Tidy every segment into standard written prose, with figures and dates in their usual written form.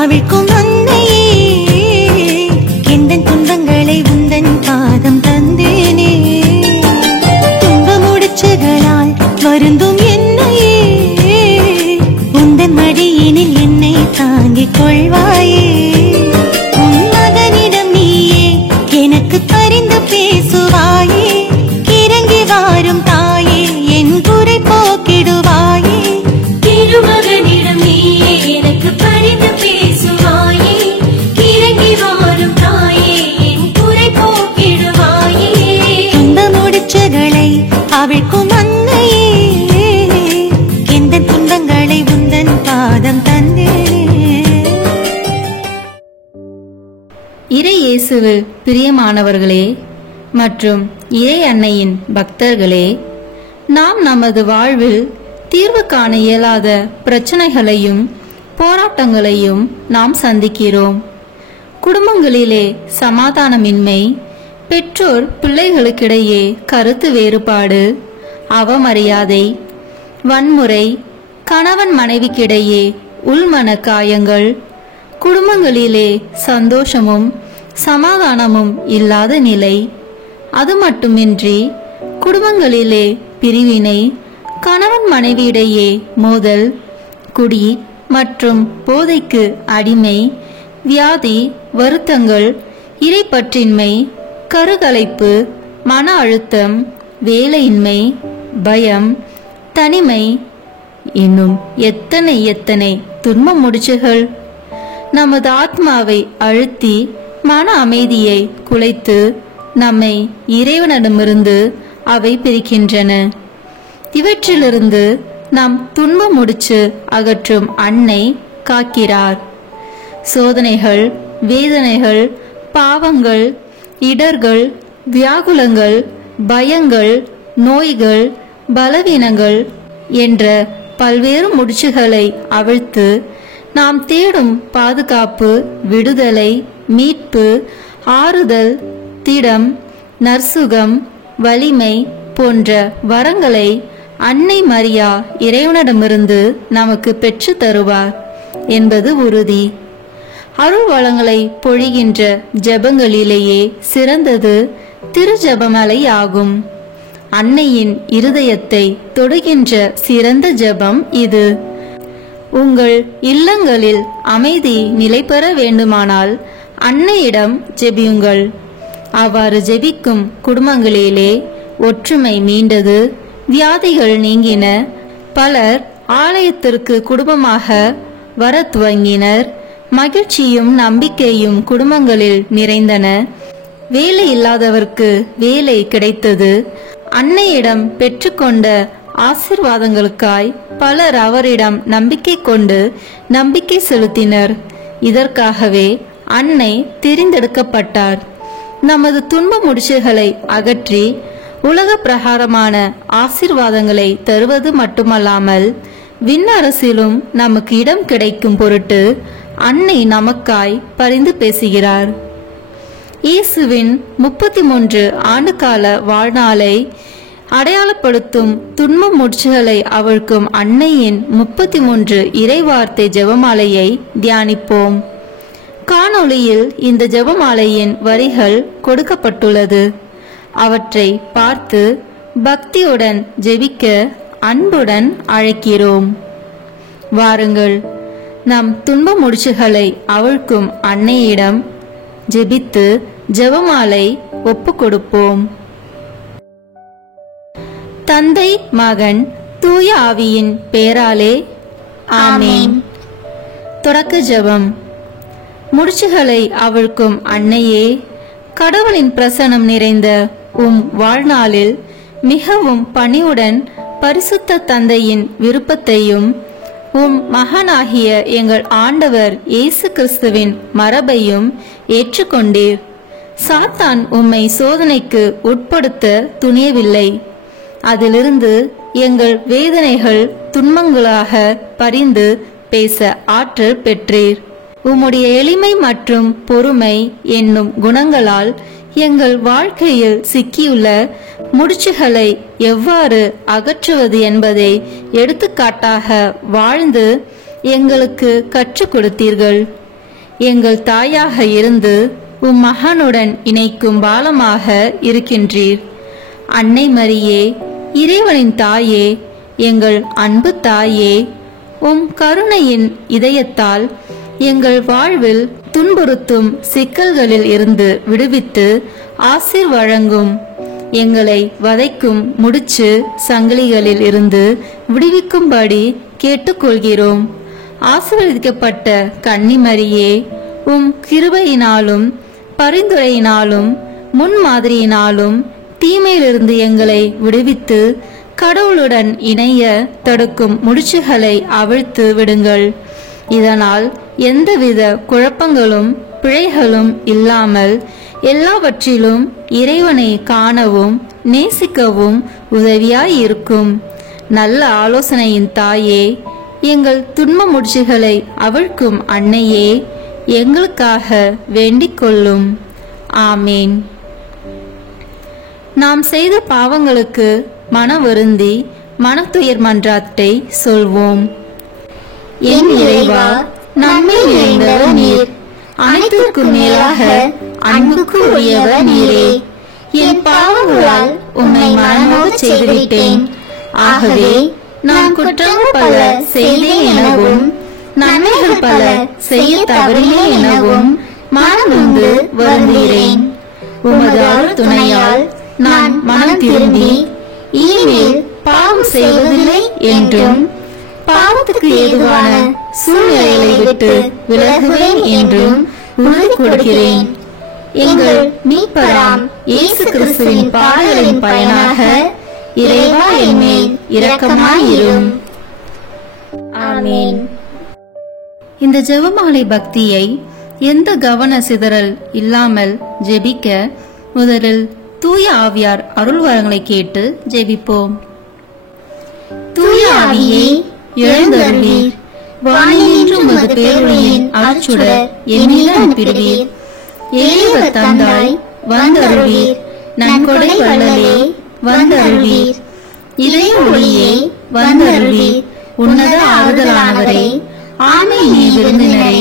அவிழ்க்கும் அன்னையே, எந்தன் துன்பங்களை உந்தன் பாதம் தந்தேனே. துன்ப முடிச்சுகளால் வருந்தும் என்னையே, உந்தன் மடியினில் என்னை தாங்கிக் கொள்வாயே. உன் மகனிடம் நீயே எனக்கு பரிந்து பேசுவாயே, இறங்கி வாரும் தாயே என் குறை போக்கிடுவாயே. திருமகனிடம் நீயே எனக்கு பரிந்து பேசுவாயே, இறங்கி வாரும் தாயே என் குறை போக்கிடுவாயே. துன்ப முடிச்சுகளை அவிழ்க்கும் அன்னையே, எந்த துன்பங்களை உந்தன் பாதம் தந்தேனே. இறை இயேசுவில் பிரியமானவர்களே மற்றும் இறை அன்னையின் பக்தர்களே, நாம் நமது வாழ்வில் தீர்வு காண இயலாத பிரச்சனைகளையும் போராட்டங்களையும் நாம் சந்திக்கிறோம். குடும்பங்களிலே சமாதானமின்மை, பெற்றோர் பிள்ளைகளுக்கிடையே கருத்து வேறுபாடு, அவமரியாதை, வன்முறை, கணவன் மனைவிக்கிடையே உள்மன காயங்கள், குடும்பங்களிலே சந்தோஷமும் சமாதானமும் இல்லாத நிலை. அது மட்டுமின்றி குடும்பங்களிலே பிரிவினை, கணவன் மனைவியிடையே மோதல், குடி மற்றும் போதைக்கு அடிமை, வியாதி, வருத்தங்கள், இறைப்பற்றின்மை, கருகலைப்பு, மன அழுத்தம், வேலையின்மை, பயம், தனிமை, இன்னும் எத்தனை எத்தனை துன்ப முடிச்சுகள் நமது ஆத்மாவை அழுத்தி மன அமைதியை குலைத்து நம்மை இறைவனிடமிருந்து அவை பிரிக்கின்றன. இவற்றிலிருந்து நாம் துன்ப முடிச்சு அகற்றும் அன்னை காக்கிறார். சோதனைகள், வேதனைகள், பாவங்கள், இடர்கள், வியாகுலங்கள், பயங்கள், நோய்கள், பலவீனங்கள் என்ற பல்வேறு முடிச்சுகளை அவிழ்த்து நாம் தேடும் பாதுகாப்பு, விடுதலை, மீட்பு, ஆறுதல், திடம், நற்சுகம், வலிமை போன்ற வரங்களை அன்னை மரியா இறைவனிடமிருந்து நமக்கு பெற்று தருவார் என்பது உறுதி. அருள் வளங்களை பொழிகின்ற ஜெபங்களிலேயே சிறந்தது திரு ஜெபமாலை ஆகும். அன்னையின் இருதயத்தை தொடுகின்ற சிறந்த ஜெபம் இது. உங்கள் இல்லங்களில் அமைதி நிலை பெற வேண்டுமானால் அன்னையிடம் ஜெபியுங்கள். அவ்வாறு ஜெபிக்கும் குடும்பங்களிலே ஒற்றுமை மீண்டது, வியாதிகள் நீங்கின, பலர் ஆலயத்திற்கு குடும்பமாக வர துவங்கினர், மகிழ்ச்சியும் நம்பிக்கையும் குடும்பங்களில் நிறைந்தன, வேலை இல்லாதவர்க்கு வேலை கிடைத்தது. அன்னையிடம் பெற்றுக்கொண்ட ஆசீர்வாதங்களுக்காய் பலர் அவரிடம் நம்பிக்கை கொண்டு நம்பிக்கை செலுத்தினர். இதற்காகவே அன்னை தெரிந்தெடுக்கப்பட்டார். நமது துன்ப முடிச்சுகளை அகற்றி உலக பிரகாரமான ஆசீர்வாதங்களை தருவது மட்டுமல்லாமல் விண்ணரசிலும் நமக்கு இடம் கிடைக்கும் பொருட்டு அன்னை நமக்காய் பரிந்து பேசுகிறார். இயேசுவின் 33 ஆண்டுகால வாழ்நாளை அடையாளப்படுத்தும் துன்ப முடிச்சுகளை அவிழ்க்கும் அன்னையின் 33 இறைவார்த்தை ஜெபமாலையை தியானிப்போம். காணொளியில் இந்த ஜெபமாலையின் வரிகள் கொடுக்கப்பட்டுள்ளது. அவற்றை பார்த்து பக்தியுடன் ஜெபிக்க அன்புடன் அழைக்கிறோம். வாருங்கள், நம் துன்ப முடிச்சுகளை அவிழ்க்கும் அன்னையிடம் ஜெபித்து ஜெபமாலை ஒப்பு கொடுப்போம். தந்தை, மகன், தூய ஆவியின் பெயராலே ஆமென். தொடக்க ஜெபம். முடிச்சுகளை அவிழ்க்கும் அன்னையே, கடவுளின் பிரசன்னம் நிறைந்த உம் வாழ்நாளில் மிகவும் பணிவுடன் பரிசுத்த தந்தையின் விருப்பத்தையும் உம் மகனாகிய எங்கள் ஆண்டவர் இயேசு கிறிஸ்துவின் மரபையும் ஏற்றுக்கொண்டீர். சாத்தான் உம்மை சோதனைக்கு உட்படுத்த துணியவில்லை. அதிலிருந்து எங்கள் வேதனைகள் துன்பங்களாக பரிந்து பேச ஆற்றல் பெற்றீர். உம்முடைய எளிமை மற்றும் பொறுமை என்னும் குணங்களால் எங்கள் வாழ்க்கையில் சிக்கியுள்ள முடிச்சுகளை எவ்வாறு அகற்றுவது என்பதை எடுத்துக்காட்டாக வாழ்ந்து எங்களுக்கு கற்றுக் கொடுத்தீர்கள். எங்கள் தாயாக இருந்து உம் மகனுடன் இணைக்கும் பாலமாக இருக்கின்றீர். அன்னை மரியே, இறைவனின் தாயே, எங்கள் அன்பு தாயே, உம் கருணையின் இதயத்தால் எங்கள் வாழ்வில் துன்புறுத்தும் சிக்கல்களில் இருந்து விடுவித்து ஆசீர் வழங்கும். எங்களை வதைக்கும் முடிச்சு சங்கிலிகளில் இருந்து விடுவிக்கும்படி கேட்டுக்கொள்கிறோம். ஆசீர்வதிக்கப்பட்ட கன்னிமரியே, உம் கிருபையினாலும் பரிந்துரையினாலும் முன்மாதிரியினாலும் தீமையிலிருந்து எங்களை விடுவித்து கடவுளுடன் இணைய தடுக்கும் முடிச்சுகளை அவிழ்த்து விடுங்கள். இதனால் எந்தவித குழப்பங்களும் பிழைகளும் இல்லாமல் எல்லாவற்றிலும் இறைவனை காணவும் நேசிக்கவும் உதவியாயிருக்கும். நல்ல ஆலோசனையின் தாயே, எங்கள் துன்ப முடிச்சுகளை அவிழ்க்கும் அன்னையே, எங்களுக்காக வேண்டிக் கொள்ளும். ஆமேன். நாம் செய்த பாவங்களுக்கு மன வருந்தி மனத்துயர் மன்றாட்டை சொல்வோம். என் இறைவா, நம்மை நிறைந்தவர் நீர், அனைத்திற்கும் மேலாக அன்புக்கு உரியவர் நீரே. என் பாவங்களால் உம்மை மனமோகச் செய்துவிட்டேன். ஆகவே நான் குற்றங்கள் பல செய்தேன் எனவும் நன்மைகள் பல செய்ய தவறினேன் எனவும் மனமுந்து வருந்துகிறேன். உமது அருள் துணையால் நான் மனம் திரும்பி இனிமேல் பாவம் செய்வதில்லை என்றும் பாவத்துக்கு ஏதுவான சூழ்நிலைகளை விட்டு விலகுவேன் என்றும் உறுதி கொடுக்கிறேன். எங்கள் மீட்பராம் இயேசு கிறிஸ்துவின் பாடுகளின் பயனாக இறைவா என்மேல் இரக்கமாயிரும். ஆமென். இந்த ஜெபமாலை பக்தியை எந்த கவன சிதறல் இல்லாமல் ஜெபிக்க முதலில் தூய ஆவியார் அருள் வரங்களை கேட்டு ஜெபிப்போம். தூய ஆவியே, எழுந்தருளீர். வானின்று உமது பேரொளியின் அருட்சுடர் என்னில் அனுப்பிடுவீர். எளியவர் தந்தாய் வந்தருளீர். நன்கொடை வள்ளலே வந்தருளீர். இதய ஒளியே வந்தருளீர். உன்னத ஆறுதலானவரே, ஆமை நீ விருந்தினரே,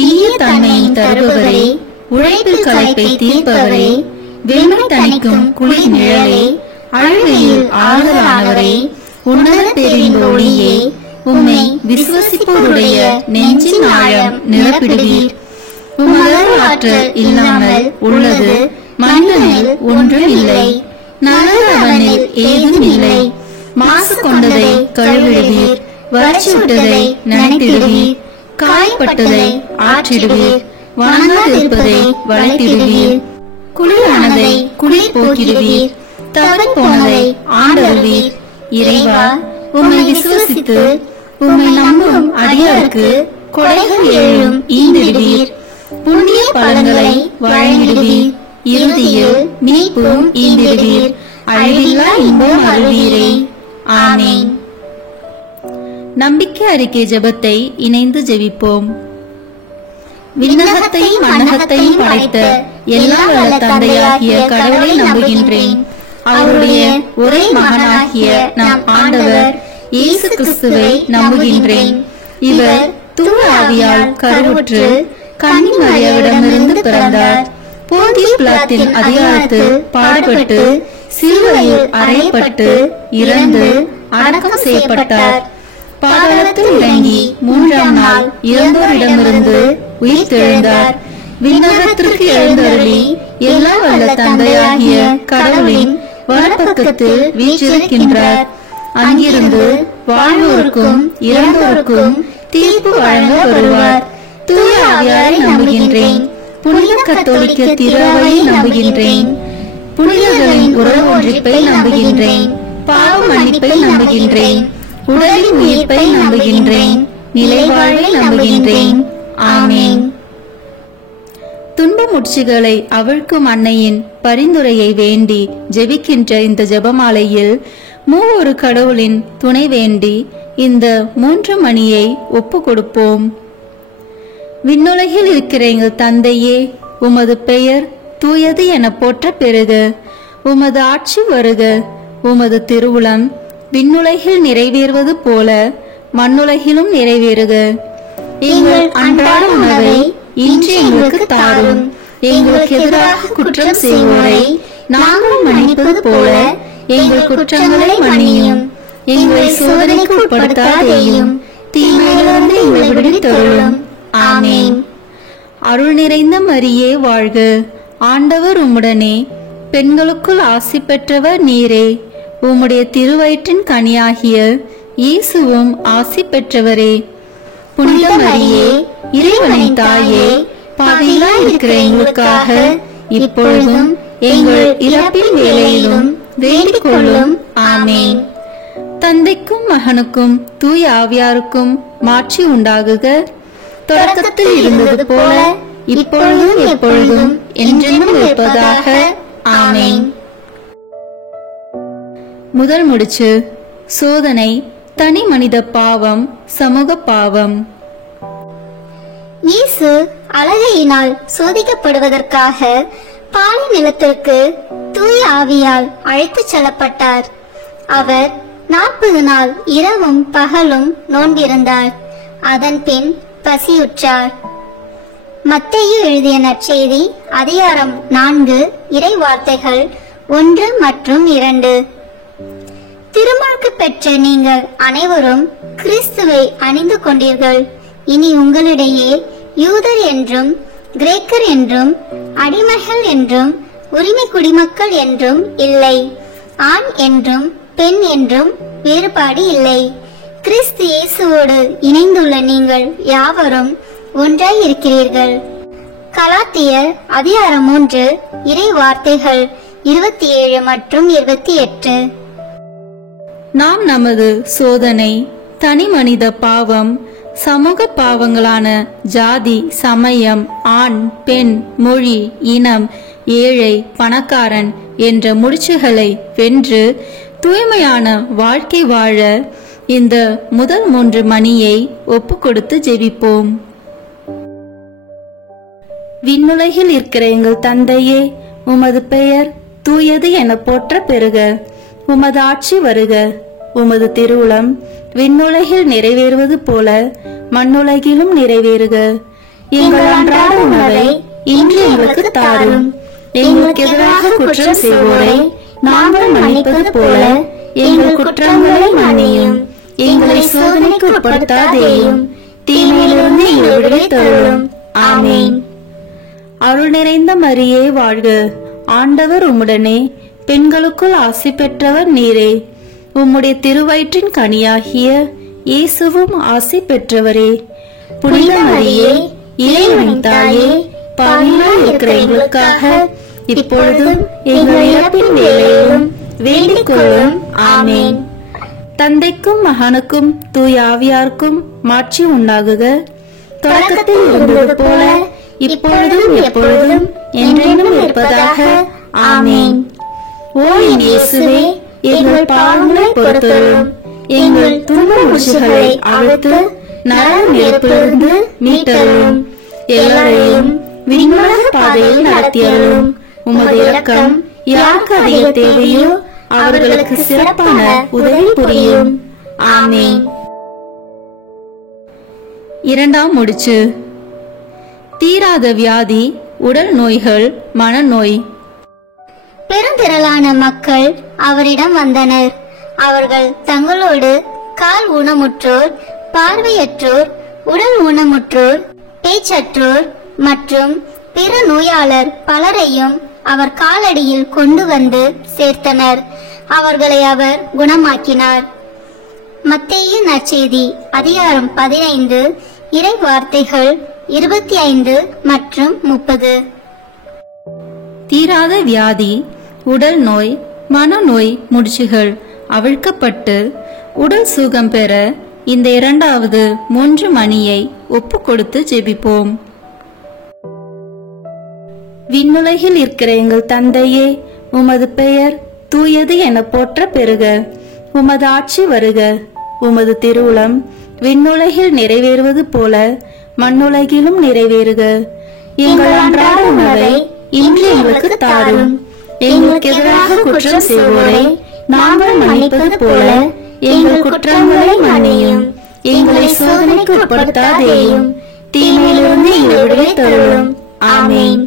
இனிய தன்மையின் தருபவரே, உழைப்பில் களைப்பை தீர்ப்பவரே, வெண்மை தணிக்கும் குளிர் நிழலே, அழுகையில் ஆறுதலானவரே, உன்னத பேரின் ஒளியே, உம்மை விசுவசிப்போருடைய நெஞ்சின் ஆழம் நிரப்பிடுவீர். உமது ஆற்றல் இல்லாமல் உள்ளது மனிதனில் ஒன்றும் இல்லை. நல்லவனில் ஏதும் இல்லை. மாசு கொண்டதை கழுவிடுவீர். வறட்சி விட்டதை நனைத்திடுவீர். காயப்பட்டதை ஆற்றிடுவீர். வணங்காதிருப்பதை வளைத்திடுவீர். குளிரானதை குளிர் போக்கிடுவீர். தவறி போனதை ஆண்டருவீர். இறைவா, உம்மை விசுவசித்து உம்மை நம்பும் அடியாருக்கு கொடைகள் ஏழும் ஈந்திடுவீர். புண்ணிய பலன்களை வழங்கிடுவீர். இறுதியில் மீட்பும் ஈந்திடுவீர். அழிவில்லா இன்பம் அருள்வீரே. ஆமென். நம்பிக்கை அறிக்கை ஜெபத்தை இணைந்து ஜெபிப்போம். விண்ணகத்தையும் மண்ணகத்தையும் படைத்த எல்லா வல்ல தந்தையாகிய கடவுளை நம்புகின்றேன். அவருடைய ஒரே மகனாகிய நம் ஆண்டவர் இயேசு கிறிஸ்துவை நம்புகின்றேன். இவர் தூய ஆவியால் கருவுற்று கன்னி மரியாவிடமிருந்து பிறந்தார். போந்திய பிலாத்தின் அதிகாரத்தில் பாடுபட்டு சிலுவையில் அறையப்பட்டு இறந்து அடக்கம் செய்யப்பட்டார். பாதாளத்தில் இறங்கி 3ஆம் நாள் இறந்தோரிடமிருந்து உயிர் தெழுந்தார். விண்ணகத்திற்கு எழுந்தருளி எல்லா வல்ல தந்தையாகிய கடவுளின் வலப்பக்கத்தில் வீற்றிருக்கின்றார். அங்கிருந்து வாழ்வோருக்கும் இறந்தோருக்கும் தீர்ப்பு வழங்க வருவார். தூய ஆவியாரை நம்புகின்றேன். புனித கத்தோலிக்க திருஅவையை நம்புகின்றேன். புனிதர்களின் உறவு ஒன்றிப்பை நம்புகின்றேன். பாவ மன்னிப்பை நம்புகின்றேன். உடலின் உயிர்ப்பை நம்புகின்றேன். நிலைவாழ்வை நம்புகின்றேன். ஆமென். துன்ப முட்சிகளை அவிழ்க்கும் அன்னையின் பரிந்துரையை வேண்டி ஜெபிக்கின்ற இந்த ஜெபமாலையில் மூவொரு கடவுளின் துணை வேண்டி இந்த 3 மணியை ஒப்பு கொடுப்போம். விண்ணுலகில் இருக்கிற எங்கள் தந்தையே, உமது பெயர் தூயது என போற்ற பெறுக. உமது ஆட்சி வருக. உமது திருவுளம் விண்ணுலகில் நிறைவேறுவது போல மண்ணுலகிலும் நிறைவேறுக. எங்கள் அன்றாட உணவை இன்று எங்களுக்கு தாரும். எங்களுக்கு எதிராக குற்றம் செய்வோரை நாங்கள் மன்னிப்பது போல எங்கள் குற்றங்களை மன்னியும். எங்களை சோதனைக்கு உட்படுத்தாதேயும், தீமையிலிருந்து எங்களை விடுவித்தருளும். ஆமென். அருள் நிறைந்த மரியே வாழ்க, ஆண்டவர் உம்முடனே, பெண்களுக்குள் ஆசி பெற்றவர் நீரே. உம்முடைய திருவயிற்றின் கனியாகிய இயேசுவும் ஆசி பெற்றவரே. புனித மரியே, இறைவனின் தாயே, பாவிகளாய் இருக்கிற எங்களுக்காக இப்பொழுதும் எங்கள் இறப்பின் வேளையிலும் வேண்டிக் கொள்ளும். ஆமென். தந்தைக்கும் மகனுக்கும் தூய ஆவியாருக்கும் மாட்சி உண்டாகுக. தொடக்கத்தில் இருந்தது போல இப்பொழுதும் எப்பொழுதும் என்றென்றும் இருப்பதாக. ஆமென். முதல் முடிச்சு. சோதனை, தனி மனித பாவம், சமூக பாவம். இயேசு அழகையினால் சோதிக்கப்படுவதற்காக பாலை நிலத்திற்கு தூய ஆவியால் அழைத்துச் செல்லப்பட்டார். அவர் 40 நாள் இரவும் பகலும் நோன்பிருந்தார். அதன் பின் பசியுற்றார். மத்தேயு எழுதிய நற்செய்தி அதிகாரம் 4 இறை வார்த்தைகள் 1 மற்றும் 2. திருமுழுக்கு பெற்ற நீங்கள் அனைவரும் கிறிஸ்துவை அணிந்து கொண்டீர்கள். இனி உங்களிடையே யூதர் என்றும் கிரேக்கர் என்றும் அடிமைகள் என்றும் உரிமை குடிமக்கள் என்றும் இல்லை, ஆண் என்றும் பெண் என்றும் வேறுபாடு இல்லை. கிறிஸ்து இயேசுவோடு இணைந்துள்ள நீங்கள் யாவரும் ஒன்றாய் இருக்கிறீர்கள். கலாத்தியர் அதிகாரம் 3 இறை வார்த்தைகள் 27 மற்றும் 28. நாம் நமது சோதனை, தனி மனித பாவம், சமூக பாவங்களான ஜாதி, சமயம், ஆண், பெண், மொழி, இனம், ஏழை, பணக்காரன் என்ற முடிச்சுகளை வென்று தூய்மையான வாழ்க்கை வாழ இந்த முதல் 3 மணியை ஒப்பு கொடுத்து ஜெபிப்போம். விண்ணுலகில் இருக்கிற எங்கள் தந்தையே, உமது பெயர் தூயது என போற்ற பெறுக. உமது ஆட்சி வருக. உமது திருவுளம் விண்ணுலகில் நிறைவேறுவது போல மண்ணுலகிலும் நிறைவேறுக. எங்கள் அன்றாட உணவை இன்று எங்களுக்கு தாரும். எங்களுக்கு எதிராக குற்றம் செய்வோரை நாங்கள் மன்னிப்பது போல எங்கள் குற்றங்களை மன்னியும். எங்களை சோதனைக்கு உட்படுத்தாதேயும், தீமையிலிருந்து எங்களை விடுவித்தருளும். ஆமென். அருள் நிறைந்த மரியே வாழ்க, ஆண்டவர் உம்முடனே, பெண்களுக்குள் ஆசி பெற்றவர் நீரே. உம்முடைய திருவயிற்றின் கனியாகிய இயேசுவும் ஆசி பெற்றவரே. புனித மரியே, இறைவனின் தாயே, பாவிகளாய் இருக்கிற எங்களுக்காக இப்பொழுதும் எங்கள் இறப்பின் வேளையிலும் வேண்டிக் கொள்ளும். ஆமென். தந்தைக்கும் மகனுக்கும் தூய ஆவியாருக்கும் மாட்சி உண்டாகுக. தொடக்கத்தில் இருந்தது போல இப்பொழுதும் எப்பொழுதும் என்றென்றும் இருப்பதாக. ஆமென். ஓ என் இயேசுவே, எங்கள் பாவங்களை பொறுத்தருளும். எங்கள் துன்ப முடிச்சுகளை அழுத்து நரக நெருப்பிலிருந்து மீட்டருளும். எல்லாரையும் விண்ணுலக பாதையில் நடத்தியருளும். உமது இரக்கம் யாருக்கு அதிக தேவையோ அவர்களுக்கு சிறப்பான உதவி புரியும். ஆமென். இரண்டாம் முடிச்சு. தீராத வியாதி, உடல் நோய்கள், மனநோய். பெருந்திரளான மக்கள் அவரிடம் வந்தனர். அவர்கள் தங்களோடு கால் ஊனமுற்றோர், பார்வையற்றோர், உடல் ஊனமுற்றோர், பேச்சற்றோர் மற்றும் பிற நோயாளர் பலரையும் அவர் காலடியில் கொண்டு வந்து சேர்த்தனர். அவர்களை அவர் குணமாக்கினார். மத்தேயு நற்செய்தி அதிகாரம் 15 இறை வார்த்தைகள் 25 மற்றும் 30. தீராத வியாதி, உடல் நோய், மனநோய் முடிச்சுகள் அவிழ்க்கப்பட்டு உடல் சுகம் பெற இந்த இரண்டாவது 3 மணியை ஒப்பு கொடுத்து ஜெபிப்போம். விண்ணுலகில் இருக்கிற எங்கள் தந்தையே, உமது பெயர் தூயது என போற்ற பெறுக. உமது ஆட்சி வருக. உமது திருவுளம் விண்ணுலகில் நிறைவேறுவது போல மண்ணுலகிலும் நிறைவேறுக. எங்கள் அன்றாட உணவை இன்று எங்களுக்கு தாரும். எங்களுக்கு எதிராக குற்றம் செய்வோரை நாங்கள் மன்னிப்பது போல எங்கள் குற்றங்களை மன்னியும். எங்களை சோதனைக்கு உட்படுத்தாதேயும், தீமையிலிருந்து எங்களை விடுவித்தருளும். ஆமென்.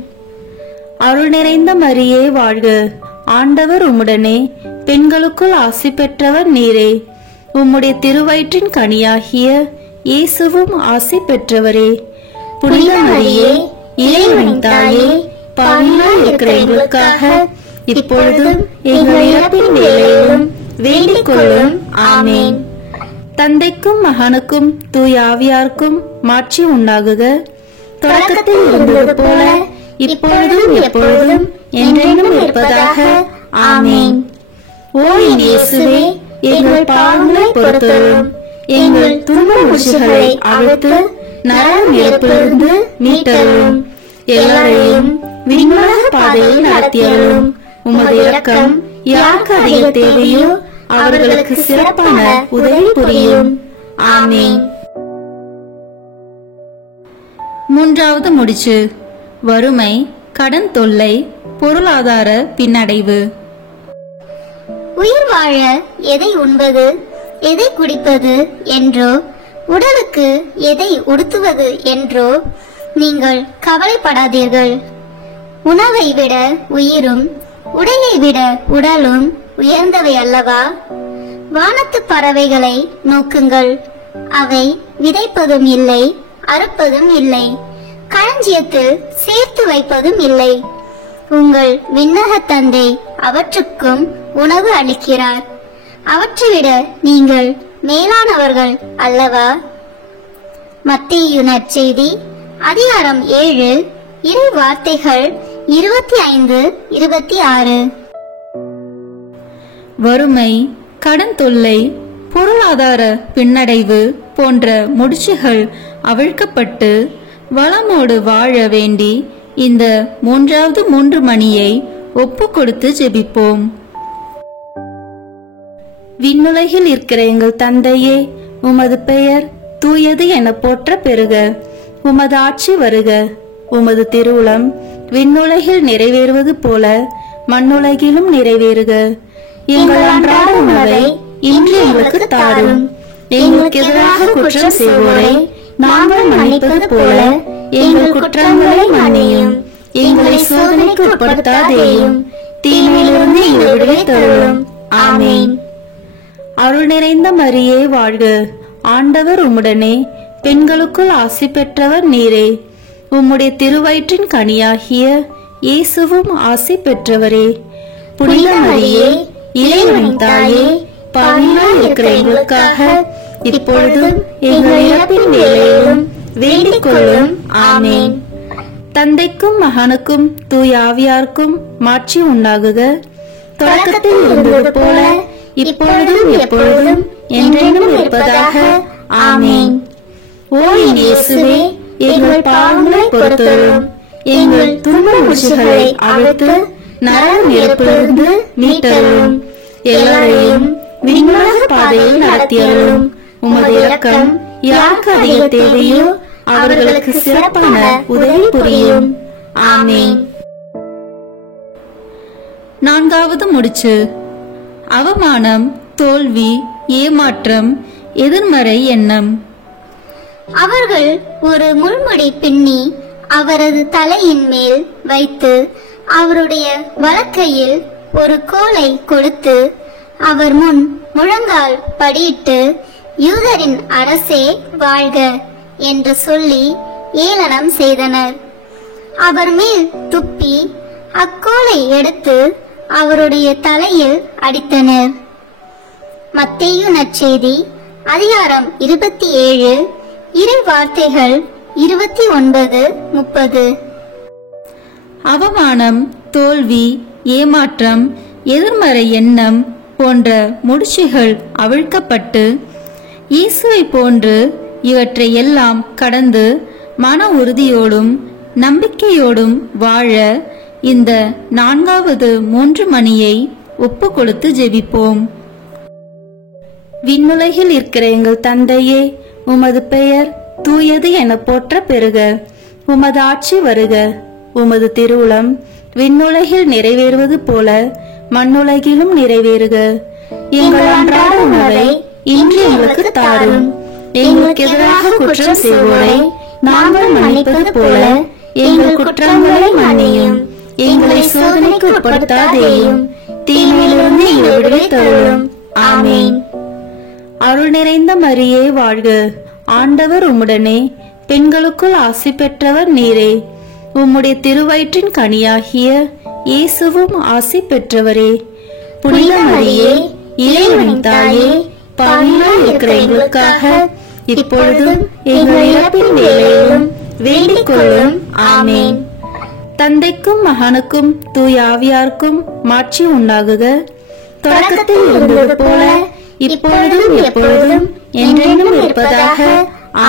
அருள் நிறைந்த மரியே வாழ்க, ஆண்டவர் உம்முடனே, பெண்களுக்குள் ஆசி பெற்றவர் நீரே. உம்முடைய திருவயிற்றின் கனியாகிய இயேசுவும் ஆசி பெற்றவரே. புனித மரியே, இறைவனின் தாயே, பாவிகளாய் இருக்கிற எங்களுக்காக இப்பொழுதும் எங்கள் இறப்பின் வேளையிலும் வேண்டிக் கொள்ளும். ஆமென். தந்தைக்கும் மகனுக்கும் தூய ஆவியாருக்கும் மாட்சி உண்டாகுக. தொடக்கத்தில் இருந்தது போல இப்பொழுதும் எப்பொழுதும் என்றென்றும் இருப்பதாக. ஆமென். ஓ என் இயேசுவே, எங்கள் பாவங்களை பொறுத்தருளும். எங்கள் துன்ப முடிச்சுகளை அவிழ்த்து நரகம் இறப்பிலிருந்து மீட்டருளும். எல்லாரையும் விண்ணுலக பாதையில் நடத்தியருளும். உமது இரக்கம் யாருக்கு அதிக தேவையோ அவர்களுக்கு சிறப்பான உதவி புரியும். ஆமென். மூன்றாவது முடிச்சு, வறுமை, கடன் தொல்லை, பொருளாதார பின்னடைவு. உயிர் வாழ எதை உண்பது, எதை குடிப்பது என்றோ, உடலுக்கு எதை உடுத்துவது என்றோ நீங்கள் கவலைப்படாதீர்கள். உணவை விட உயிரும், உடையை விட உடலும் உயர்ந்தவை அல்லவா? வானத்து பறவைகளை நோக்குங்கள். அவை விதைப்பதும் இல்லை, அறுப்பதும் இல்லை, களஞ்சியத்தில் சேர்த்து வைப்பதும் இல்லை. உங்கள் விண்ணக தந்தை அவற்றுக்கும் உணவு அளிக்கிறார். அவற்றை விட நீங்கள் மேலானவர்கள் அல்லவா? மத்தேயு நற்செய்தி அதிகாரம் 7 இறை வார்த்தைகள் 25-26. வறுமை, கடன் தொல்லை, பொருளாதார பின்னடைவு போன்ற முடிச்சுகள் அவிழ்க்கப்பட்டு வளமோடு வாழ வேண்டி இந்த மூன்றாவது 3 மணியை ஒப்பு கொடுத்து ஜெபிப்போம். விண்ணுலகில் இருக்கிற எங்கள் தந்தையே, உமது பெயர் தூயது என போற்ற பெறுக. உமது ஆட்சி வருக. உமது திருவுளம் விண்ணுலகில் நிறைவேறுவது போல மண்ணுலகிலும் நிறைவேறுக. எங்கள் அன்றாட உணவை இன்று எங்களுக்கு தாரும். எங்களுக்கு எதிராக குற்றம் செய்வோரை நாங்கள் மன்னிப்பது போல எங்கள் குற்றங்களை மன்னியும். எங்களை சோதனைக்கு உட்படுத்தாதேயும், தீமையிலிருந்து எங்களை விடுவித்தருளும். ஆமென். அருள் நிறைந்த மரியே வாழ்க, ஆண்டவர் உம்முடனே, பெண்களுக்குள் ஆசி பெற்றவர் நீரே. உம்முடைய திருவயிற்றின் கனியாகிய இயேசுவும் ஆசி பெற்றவரே. புனித மரியே, இறைவனின் தாயே, பாவிகளாய் இருக்கிற எங்களுக்காக இப்பொழுதும் எங்கள் இறப்பின் வேளையிலும் வேண்டிக் கொள்ளும். ஆமென். தந்தைக்கும் மகனுக்கும் தூய ஆவியாருக்கும் மாட்சி உண்டாகுக. தொடக்கத்தில் இருந்தது போல இப்பொழுதும் எப்பொழுதும் என்றென்றும் இருப்பதாக. ஆமென். ஓ என் இயேசுவே, எங்கள் பாவங்களை பொறுத்தருளும். எங்கள் துன்ப முடிச்சுகளை அவிழ்த்து நரகம் இறப்பிலிருந்து மீட்டருளும். எல்லாரையும் விண்ணுலக பாதையில் நடத்தியருளும். உமது இரக்கம் யாருக்கு அதிக தேவையோ அவர்களுக்கு சிறப்பான உதவி புரியும். ஆமென். நான்காவது முடிச்சு, அவமானம், தோல்வி, ஏமாற்றம், எதிர்மறை எண்ணம். அவர்கள் ஒரு முள்முடி பின்னி அவரது தலையின் மேல் வைத்து அவருடைய வலக்கையில் ஒரு கோலை கொடுத்து அவர் முன் முழங்கால் படியிட்டு, யூதரின் அரசே வாழ்க என்று சொல்லி ஏளனம் செய்தனர். அவர் மேல் துப்பி அக்கோலை எடுத்து அவருடைய தலையில் அடித்தனர். மத்தேயு நற்செய்தி அதிகாரம் 27 இறை வார்த்தைகள் 29-30. அவமானம், தோல்வி, ஏமாற்றம், எதிர்மறை எண்ணம் போன்ற முடிச்சுகள் அவிழ்க்கப்பட்டு இயேசுவை போன்று இவற்றை எல்லாம் கடந்து மன உறுதியோடும் நம்பிக்கையோடும் வாழ இந்த 4வது 3 மணியை ஒப்பு கொடுத்து ஜெபிப்போம். விண்ணுலகில் இருக்கிற எங்கள் தந்தையே, உமது பெயர் தூயது என போற்ற பெறுக. உமது ஆட்சி வருக. உமது திருவுளம் விண்ணுலகில் நிறைவேறுவது போல மண்ணுலகிலும் நிறைவேறுக. எங்கள் அன்றாட உணவை இன்று எங்களுக்கு தாரும். எங்களுக்கு எதிராக குற்றம் செய்வோரை நாங்கள் மன்னிப்பது போல எங்கள் குற்றங்களை மன்னியும். எங்களை சோதனைக்கு உட்படுத்தாதேயும், தீமையிலிருந்து எங்களை விடுவித்தருளும். ஆமென். அருள் நிறைந்த மரியே வாழ்க, ஆண்டவர் உம்முடனே, பெண்களுக்குள் ஆசி பெற்றவர் நீரே. உம்முடைய திருவயிற்றின் கனியாகிய இயேசுவும் ஆசி பெற்றவரே. புனித மரியே, இறைவனின் தாயே, பாவிகளாய் இருக்கிற எங்களுக்காக இப்பொழுதும் எங்கள் இறப்பின் வேளையிலும் வேண்டிக் கொள்ளும். ஆமென். தந்தைக்கும் மகனுக்கும் தூய ஆவியாருக்கும் மாட்சி உண்டாகுக. தொடக்கத்தில் இருந்தது போல இப்பொழுதும் எப்பொழுதும் என்றென்றும் இருப்பதாக.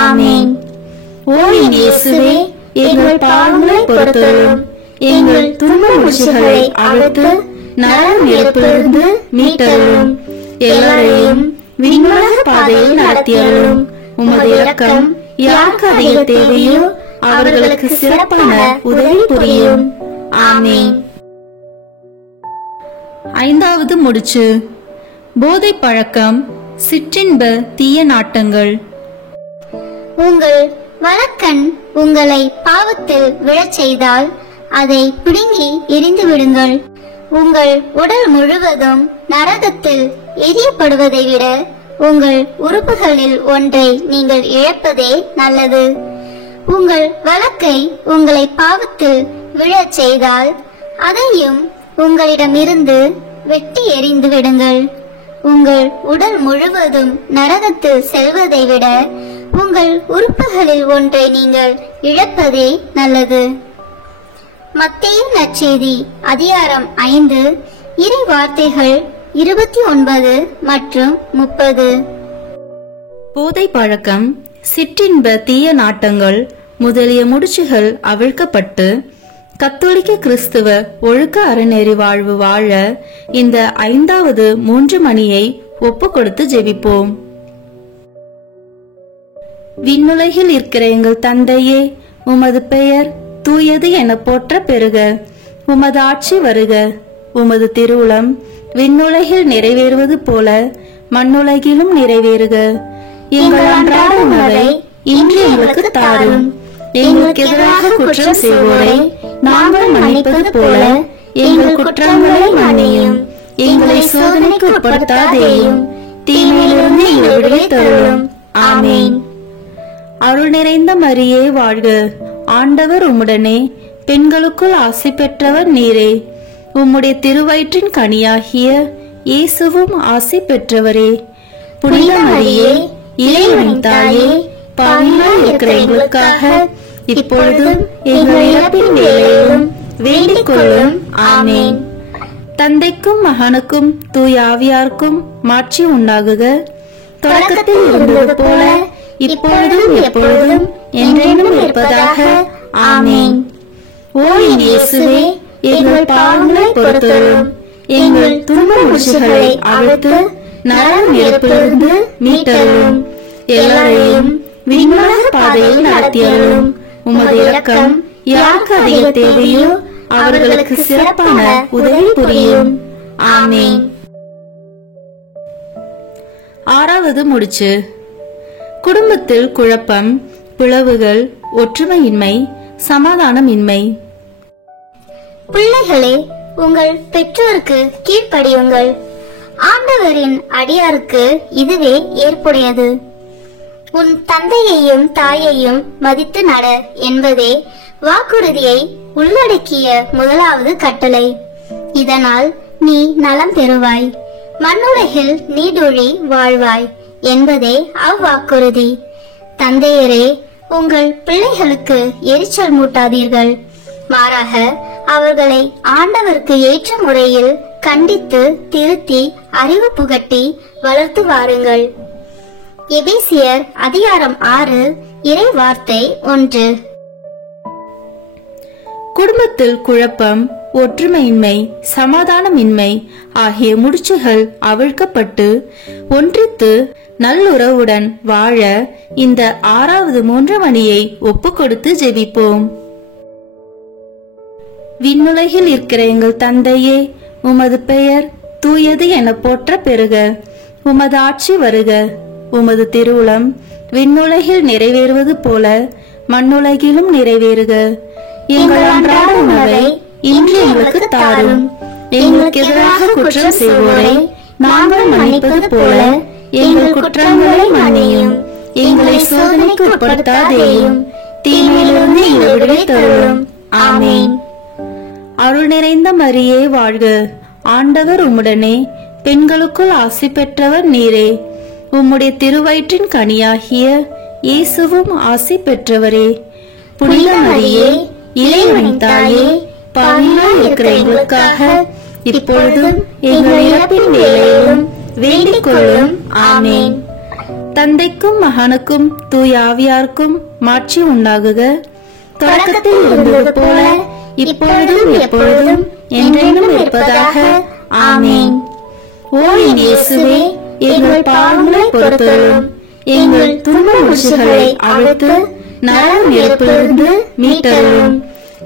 ஆமென். ஓ என் இயேசுவே, எங்கள் பாவங்களை பொறுத்தருளும். எங்கள் துன்ப முடிச்சுகளை அழுத்து நரக நெருப்பிலிருந்து மீட்டருளும். எல்லாரையும் விண்ணுலக பாதையில் நடத்தியருளும். உமது இரக்கம் யாருக்கு அதிக தேவையோ அவர்களுக்கு சிறப்பான உதவி புரியும். ஆமென். ஐந்தாவது முடிச்சு. போதை பழக்கம், சிற்றின்ப தீய நாட்டங்கள். உங்கள் வலக்கண் உங்களை பாவத்தில் விழச் செய்தால் அதை பிடுங்கி எரிந்து விடுங்கள். உங்கள் உடல் முழுவதும் நரகத்தில் எரியப்படுவதை விட உங்கள் உறுப்புகளில் ஒன்றை நீங்கள் இழப்பதே நல்லது. உங்கள் வலக்கை உங்களை பாவத்தில் விழச் செய்தால் அதையும் உங்களிடமிருந்து வெட்டி எறிந்து விடுங்கள். உங்கள் உடல் முழுவதும் நரகத்தில் செல்வதை விட உங்கள் உறுப்புகளில் ஒன்றை நீங்கள் இழப்பதே நல்லது. மத்தேயு நற்செய்தி அதிகாரம் 5 இறை வார்த்தைகள் 29 மற்றும் 30. போதை பழக்கம், சிற்றின்ப தீய நாட்டங்கள் முதலிய முடிச்சுகள் அவிழ்க்கப்பட்டு கத்தோலிக்க கிறிஸ்துவ ஒழுக்க அறநெறி வாழ்வு வாழ இந்த 5வது 3 மணியை ஒப்பு கொடுத்து ஜெபிப்போம். விண்ணுலகில் இருக்கிற எங்கள் தந்தையே, உமது பெயர் தூயது என போற்ற பெறுக. உமது ஆட்சி வருக. உமது திருவுளம் விண்ணுலகில் நிறைவேறுவது போல மண்ணுலகிலும் நிறைவேறுக. எங்கள் அன்றாட உணவை இன்று எங்களுக்கு தாரும். எங்களுக்கு எதிராக குற்றம் செய்வோரை நாங்கள் மன்னிப்பது போல எங்கள் குற்றங்களை மன்னியும். எங்களை சோதனைக்கு உட்படுத்தாதேயும், தீமையிலிருந்து எங்களை விடுவித்தருளும். ஆமென். அருள் நிறைந்த மரியே வாழ்க, ஆண்டவர் உம்முடனே, பெண்களுக்குள் ஆசி பெற்றவர் நீரே. உம்முடைய திருவயிற்றின் கனியாகிய இயேசுவும் ஆசி பெற்றவரே. புனித மரியே, இறைவனின் தாயே, பாவிகளாய் இருக்கிற எங்களுக்காக இப்பொழுதும் எங்கள் இறப்பின் வேளையிலும் வேண்டிக் கொள்ளும். ஆமென். தந்தைக்கும் மகனுக்கும் தூய ஆவியாருக்கும் மாட்சி உண்டாகுக. தொடக்கத்தில் இருந்தது போல இப்பொழுதும் எப்பொழுதும் என்றென்றும் இருப்பதாக. ஆமென். ஓ என் இயேசுவே, எங்கள் பாவங்களை பொறுத்தருளும். எங்கள் துன்ப முடிச்சுகளை அழுத்து நரக நெருப்பிலிருந்து மீட்டருளும். எல்லாரையும் விண்ணுலக பாதையில் நடத்தியருளும். உமது இரக்கம் யாருக்கு அதிக தேவையோ அவர்களுக்கு சிறப்பான உதவி புரியும். ஆமென். 6வது முடிச்சு. குடும்பத்தில் குழப்பம், பிளவுகள், ஒற்றுமையின்மை, சமாதானமின்மை. பிள்ளைகளே, உங்கள் பெற்றோருக்கு கீழ்ப்படியுங்கள். ஆண்டவரின் அடியாருக்கு இதுவே ஏற்புடையது. உன் தந்தையையும் தாயையும் மதித்து நட என்பதே வாக்குறுதியை உள்ளடக்கிய முதலாவது கட்டளை. இதனால் நீ நலம் பெறுவாய், மண்ணுலகில் நீடூழி வாழ்வாய் என்பதே அவ்வாக்குறுதி. தந்தையரே, உங்கள் பிள்ளைகளுக்கு எரிச்சல் மூட்டாதீர்கள். மாறாக அவர்களை ஆண்டவருக்கு ஏற்ற முறையில் கண்டித்து திருத்தி அறிவு புகட்டி வளர்த்து வாருங்கள். எபேசியர் அதிகாரம் 6 இறை வார்த்தை 1. குடும்பத்தில் குழப்பம், ஒற்றுமையின்மை, சமாதானமின்மை ஆகிய முடிச்சுகள் அவிழ்க்கப்பட்டு ஒன்றித்து நல்லுறவுடன் வாழ இந்த 6வது 3 மணியை ஒப்பு கொடுத்து ஜெபிப்போம். விண்ணுலகில் இருக்கிற எங்கள் தந்தையே, உமது பெயர் தூயது என போற்ற பெறுக. உமது ஆட்சி வருக. உமது திருவுளம் விண்ணுலகில் நிறைவேறுவது போல மண்ணுலகிலும் நிறைவேறுக. எங்கள் அன்றாட உணவை இன்று எங்களுக்கு தாரும். எங்களுக்கு எதிராக குற்றம் செய்வோரை நாங்கள் மன்னிப்பது போல எங்கள் குற்றங்களை மன்னியும். எங்களை சோதனைக்கு உட்படுத்தாதேயும், தீமையிலிருந்து எங்களை விடுவித்தருளும். ஆமென். அருள் நிறைந்த மரியே வாழ்க. ஆண்டவர் உம்முடனே, பெண்களுக்குள் ஆசி பெற்றவர் நீரே. உம்முடைய திருவயிற்றின் கனியாகிய இயேசுவும் ஆசி பெற்றவரே. புனித மரியே, இறைவனின் தாயே, பாவிகளாய் இருக்கிற எங்களுக்காக இப்பொழுதும் எங்கள் இறப்பின் வேளையிலும் வேண்டிக் கொள்ளும். ஆமென். தந்தைக்கும் மகனுக்கும் தூய ஆவியாருக்கும் மாட்சி உண்டாகுக. தொடக்கத்தில் இருந்தது போல இப்பொழுதும் எப்பொழுதும் என்றென்றும் இருப்பதாக. ஆமென். ஓ என் இயேசுவே, எங்கள் பாவங்களை பொறுத்தருளும். எங்கள் துன்ப முடிச்சுகளை அவிழ்த்து நரக நெருப்பிலிருந்து மீட்டருளும்.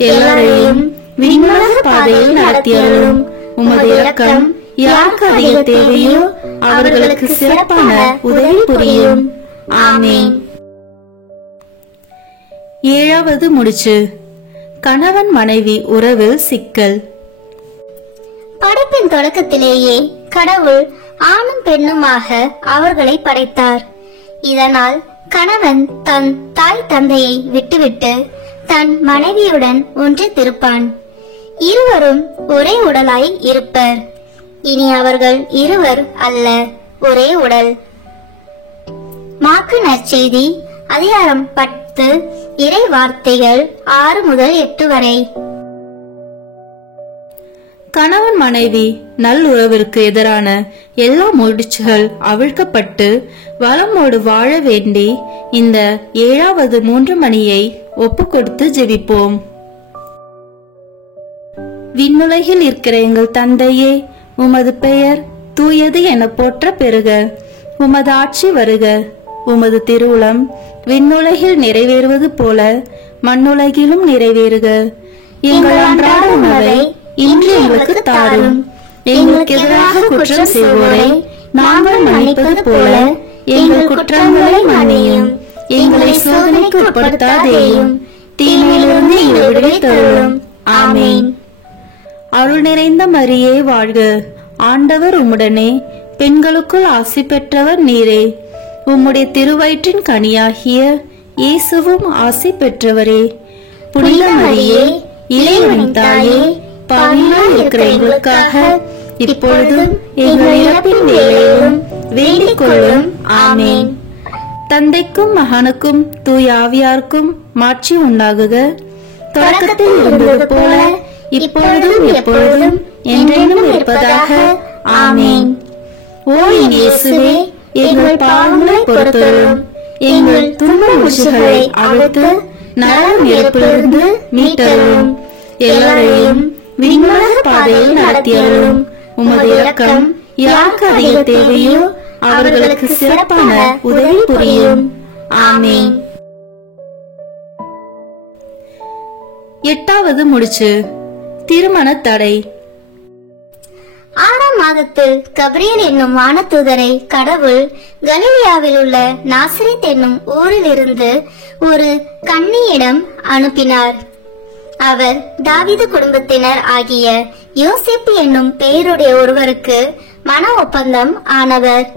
எல்லாரையும் விண்ணுலக பாதையில் நடத்தியருளும். உமது இரக்கம் யாருக்கு அதிக தேவையோ அவர்களுக்கு சிறப்பான உதவி புரியும். ஆமென். ஏழாவது முடிச்சு. கணவன் மனைவி உறவில் சிக்கல். படைப்பின் தொடக்கத்திலேயே கடவுள் ஆணும் பெண்ணுமாக அவர்களை படைத்தார். இதனால் கணவன் தன் தாய் தந்தையை விட்டுவிட்டு தன் மனைவியுடன் ஒன்றித்திருப்பான். இருவரும் ஒரே உடலாய் இருப்பர். இனி அவர்கள் இருவர் அல்ல, ஒரே உடல். மாற்கு நற்செய்தி அதிகாரம் 10 இறை வார்த்தைகள் 6 முதல் 8 வரை. கணவன் மனைவி நல்லுறவிற்கு எதிரான எல்லா முடிச்சுகள் அவிழ்க்கப்பட்டு வளமோடு வாழ வேண்டி இந்த 7வது 3 மணியை ஒப்புக்கொடுத்து ஜெபிப்போம். விண்ணுலகில் இருக்கிற எங்கள் தந்தையே, உமது பெயர் தூயது என போற்ற பெறுக. உமது ஆட்சி வருக. உமது திருவுளம் விண்ணுலகில் நிறைவேறுவது போல மண்ணுலகிலும் நிறைவேறுக. எங்கள் அன்றாட உணவை இன்று எங்களுக்கு தாரும். எங்களுக்கு எதிராக குற்றம் செய்வோரை நாங்கள் மன்னிப்பது போல எங்கள் குற்றங்களை மன்னியும். எங்களை சோதனைக்கு உட்படுத்தாதேயும், தீமையிலிருந்து எங்களை விடுவித்தருளும். ஆமென். அருள் நிறைந்த மரியே வாழ்க. ஆண்டவர் உம்முடனே, பெண்களுக்குள் ஆசி பெற்றவர் நீரே. உம்முடைய திருவயிற்றின் கனியாகிய இயேசுவும் ஆசி பெற்றவரே. புனித மரியே, இறைவனின் தாயே, பாவிகளாய் இருக்கிற எங்களுக்காக இப்பொழுதும் எங்கள் இறப்பின் வேளையிலும் வேண்டிக் கொள்ளும். ஆமென். தந்தைக்கும் மகனுக்கும் தூய ஆவியாருக்கும் மாட்சி உண்டாகுக. தொடக்கத்தில் இருந்தது போல இப்பொழுதும் எப்பொழுதும் என்றென்றும் இருப்பதாக. ஆமென். ஓ என் இயேசுவே, எங்கள் பாவங்களை பொறுத்தருளும். எங்கள் துன்ப முடிச்சுகளை அவிழ்த்து நரக நெருப்பிலிருந்து மீட்டருளும். எல்லாரையும் விண்ணுலக பாதையில் நடத்தியருளும். உமது இரக்கம் யாருக்கு அதிக தேவையோ அவர்களுக்கு சிறப்பான உதவி புரியும். ஆமென். 8வது முடிச்சு. திருமண தடை. 6ஆம் மாதத்தில் கபிரியேல் என்னும் வானதூதரை கடவுள் கலிலியாவில் உள்ள நாசரேத் என்னும் ஊரில் இருந்து ஒரு கன்னியிடம் அனுப்பினார். அவர் தாவீது குடும்பத்தினர் ஆகிய யோசேப்பு என்னும் பெயருடைய ஒருவருக்கு மன ஒப்பந்தம் ஆனவர்.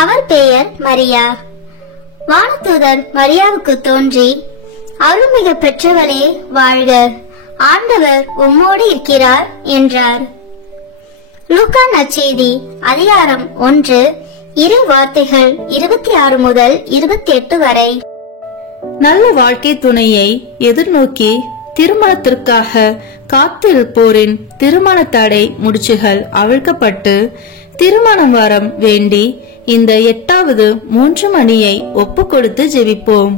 அவர் பெயர் மரியா. வானதூதர் மரியாவுக்கு தோன்றி, அருள்மிகு பெற்றவளே வாழ்க, ஆண்டவர் உம்மோடு இருக்கிறார் என்றார். லூக்கா நற்செய்தி அதிகாரம் 1 இறை வார்த்தைகள் 26 முதல் 28 வரை. நல்ல வாழ்க்கை துணையை எதிர்நோக்கி திருமணத்திற்காக காத்திருப்போரின் திருமண தடை முடிச்சுகள் அவிழ்க்கப்பட்டு திருமணம் வரம் வேண்டி இந்த 8வது 3 மணியை ஒப்புக்கொடுத்து ஜெபிப்போம்.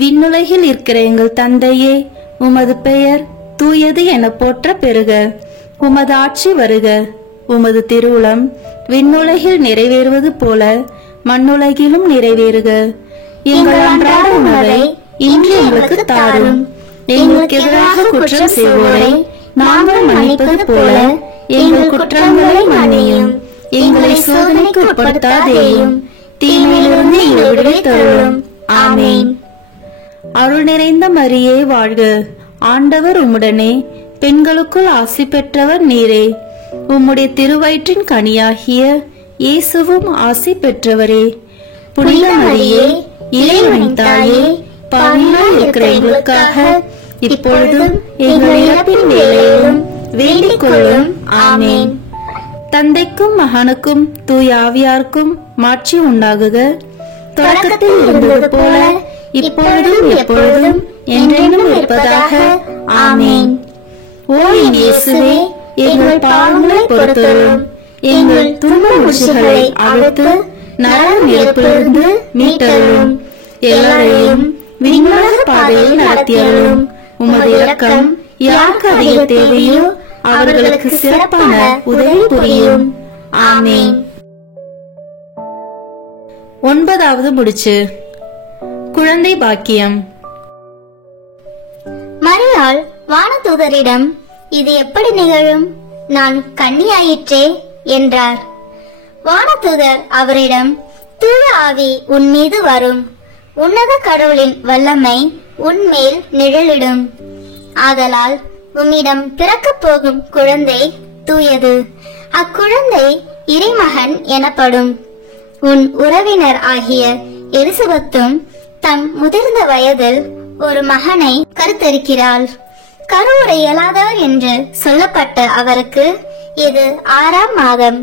விண்ணுலகில் இருக்கிற எங்கள் தந்தையே, உமது பெயர் தூயது என போற்ற பெறுக. உமது ஆட்சி வருக. உமது திருவுளம் விண்ணுலகில் நிறைவேறுவது போல மண்ணுலகிலும் நிறைவேறுக. எங்கள் அன்றாட உணவை இன்று எங்களுக்கு தாரும். எங்களுக்கு எதிராக குற்றம் செய்வோரை நாங்கள் மன்னிப்பது போல எங்கள் குற்றங்களை மன்னியும். எங்களை சோதனைக்கு உட்படுத்தாதேயும், தீமையிலிருந்து எங்களை விடுவித்தருளும். ஆமென். அருள் நிறைந்த மரியே வாழ்க, ஆண்டவர் உம்முடனே, பெண்களுக்குள் ஆசி பெற்றவர் நீரே. உம்முடைய திருவயிற்றின் கனியாகிய இயேசுவும் ஆசி பெற்றவரே. புனித மரியே, இறைவனின் தாயே, பாவிகளாய் இருக்கிற எங்களுக்காக இப்பொழுதும் எங்கள் இறப்பின் வேளையிலும் வேண்டிக் கொள்ளும். ஆமென். தந்தைக்கும் மகனுக்கும் தூய ஆவியாருக்கும் மாட்சி உண்டாகுக. தொடக்கத்தில் இருந்தது போல இப்பொழுதும் எப்பொழுதும் என்றென்றும் இருப்பதாக. ஆமென். ஓ என் இயேசுவே, எங்கள் பாவங்களை பொறுத்தருளும், எங்கள் துன்ப முடிச்சுகளை அழுத்து நரக நெருப்பிலிருந்து மீட்டருளும், எல்லாரையும் விண்ணுலக பாதையில் நடத்தியருளும். உமது இரக்கம் யாருக்கு அதிக தேவையோ அவர்களுக்கு சிறப்பான உதவி புரியும். ஆமென். 9வது முடிச்சு, குழந்தை பாக்கியம். மரியாள் வானதூதரிடம், இது எப்படி நிகழும்? நான் கன்னியாயிற்றே என்றார். வானதூதர் அவரிடம், தூய ஆவி உன் மீது வரும், உன்னத கடவுளின் வல்லமை உன்மேல் நிழலிடும். ஆதலால் உம்மிடம் பிறக்கப் போகும் குழந்தை தூயது. அக்குழந்தை இறைமகன் எனப்படும். உன் உறவினர் ஆகிய எலிசபெத்தும் தம் முதிர்ந்த வயதில் ஒரு மகனை கருத்தரிக்கிறாள். கருவுற இயலாதவர் என்று சொல்லப்பட்ட அவருக்கு இது 6ஆம் மாதம்.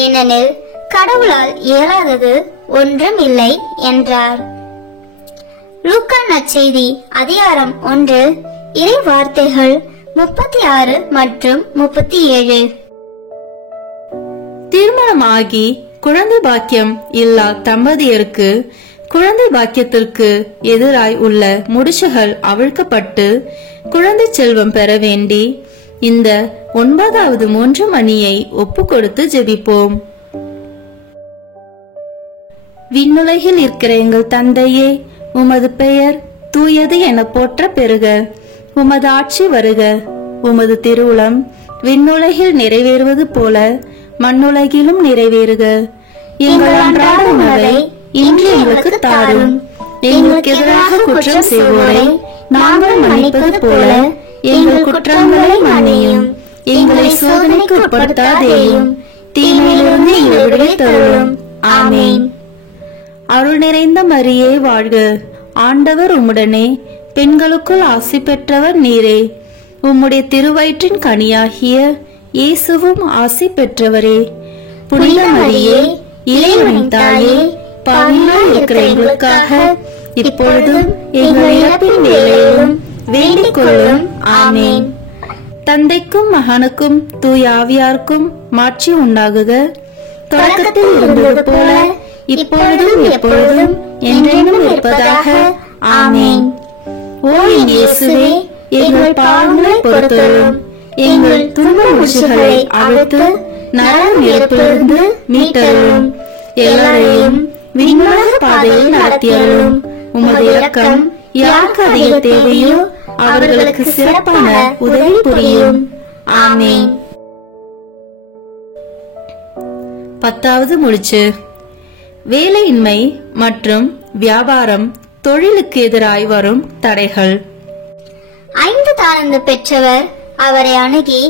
ஏனெனில் கடவுளால் இயலாதது ஒன்றும் இல்லை என்றார். லூக்கா நற்செய்தி அதிகாரம் 1 இறை வார்த்தைகள் 36 மற்றும் 37. திருமணமாகி குழந்தை பாக்கியம் இல்லா தம்பதியருக்கு குழந்தை பாக்கியத்திற்கு எதிராய் உள்ள முடிச்சுகள் அவிழ்க்கப்பட்டு குழந்தை செல்வம் பெற வேண்டி இந்த 9வது 3 மணியை ஒப்பு கொடுத்து ஜெபிப்போம். விண்ணுலகில் இருக்கிற எங்கள் தந்தையே, உமது பெயர் தூயது என போற்ற பெறுக. உமது ஆட்சி வருக. உமது திருவுளம் விண்ணுலகில் நிறைவேறுவது போல மண்ணுலகிலும் நிறைவேறுக. எங்கள் அன்றாட உணவை இன்று எங்களுக்கு தாரும். எங்களுக்கு எதிராக குற்றம் செய்வோரை நாங்கள் மன்னிப்பது போல எங்கள் குற்றங்களை மன்னியும். எங்களை சோதனைக்கு உட்படுத்தாதேயும், தீமையிலிருந்து எங்களை விடுவித்தருளும். ஆமென். அருள் நிறைந்த மரியே வாழ்க, ஆண்டவர் உம்முடனே, பெண்களுக்குள் ஆசி பெற்றவர் நீரே. உம்முடைய திருவயிற்றின் கனியாகிய இயேசுவும் ஆசி பெற்றவரே. புனித மரியே, இறைவனின் தாயே, பாவிகளாய் இருக்கிற எங்களுக்காக இப்பொழுதும் எங்கள் இறப்பின் வேளையிலும் வேண்டிக் கொள்ளும். ஆமென். தந்தைக்கும் மகனுக்கும் தூய ஆவியாருக்கும் மாட்சி உண்டாகுக. தொடக்கத்தில் இருந்தது போல இப்பொழுதும் எப்பொழுதும் என்றென்றும் இருப்பதாக. ஆமென். ஓ என் இயேசுவே, எங்கள் பாவங்களை பொறுத்தருளும், எங்கள் துன்ப முடிச்சுகளை அழுத்து நரக நெருப்பிலிருந்து மீட்டருளும், எல்லாரையும் விண்ணுலக பாதையில் நடத்தியருளும். உமது இரக்கம் யாருக்கு அதிக தேவையோ அவர்களுக்கு சிறப்பான உதவி புரியும். ஆமென். 10வது முடிச்சு, வேலையின்மை மற்றும் வியாபாரம் தொழிலுக்கு எதிராய் வரும் தடைகள். 5 தாளந்து பெற்றவர் அவரை அணுகி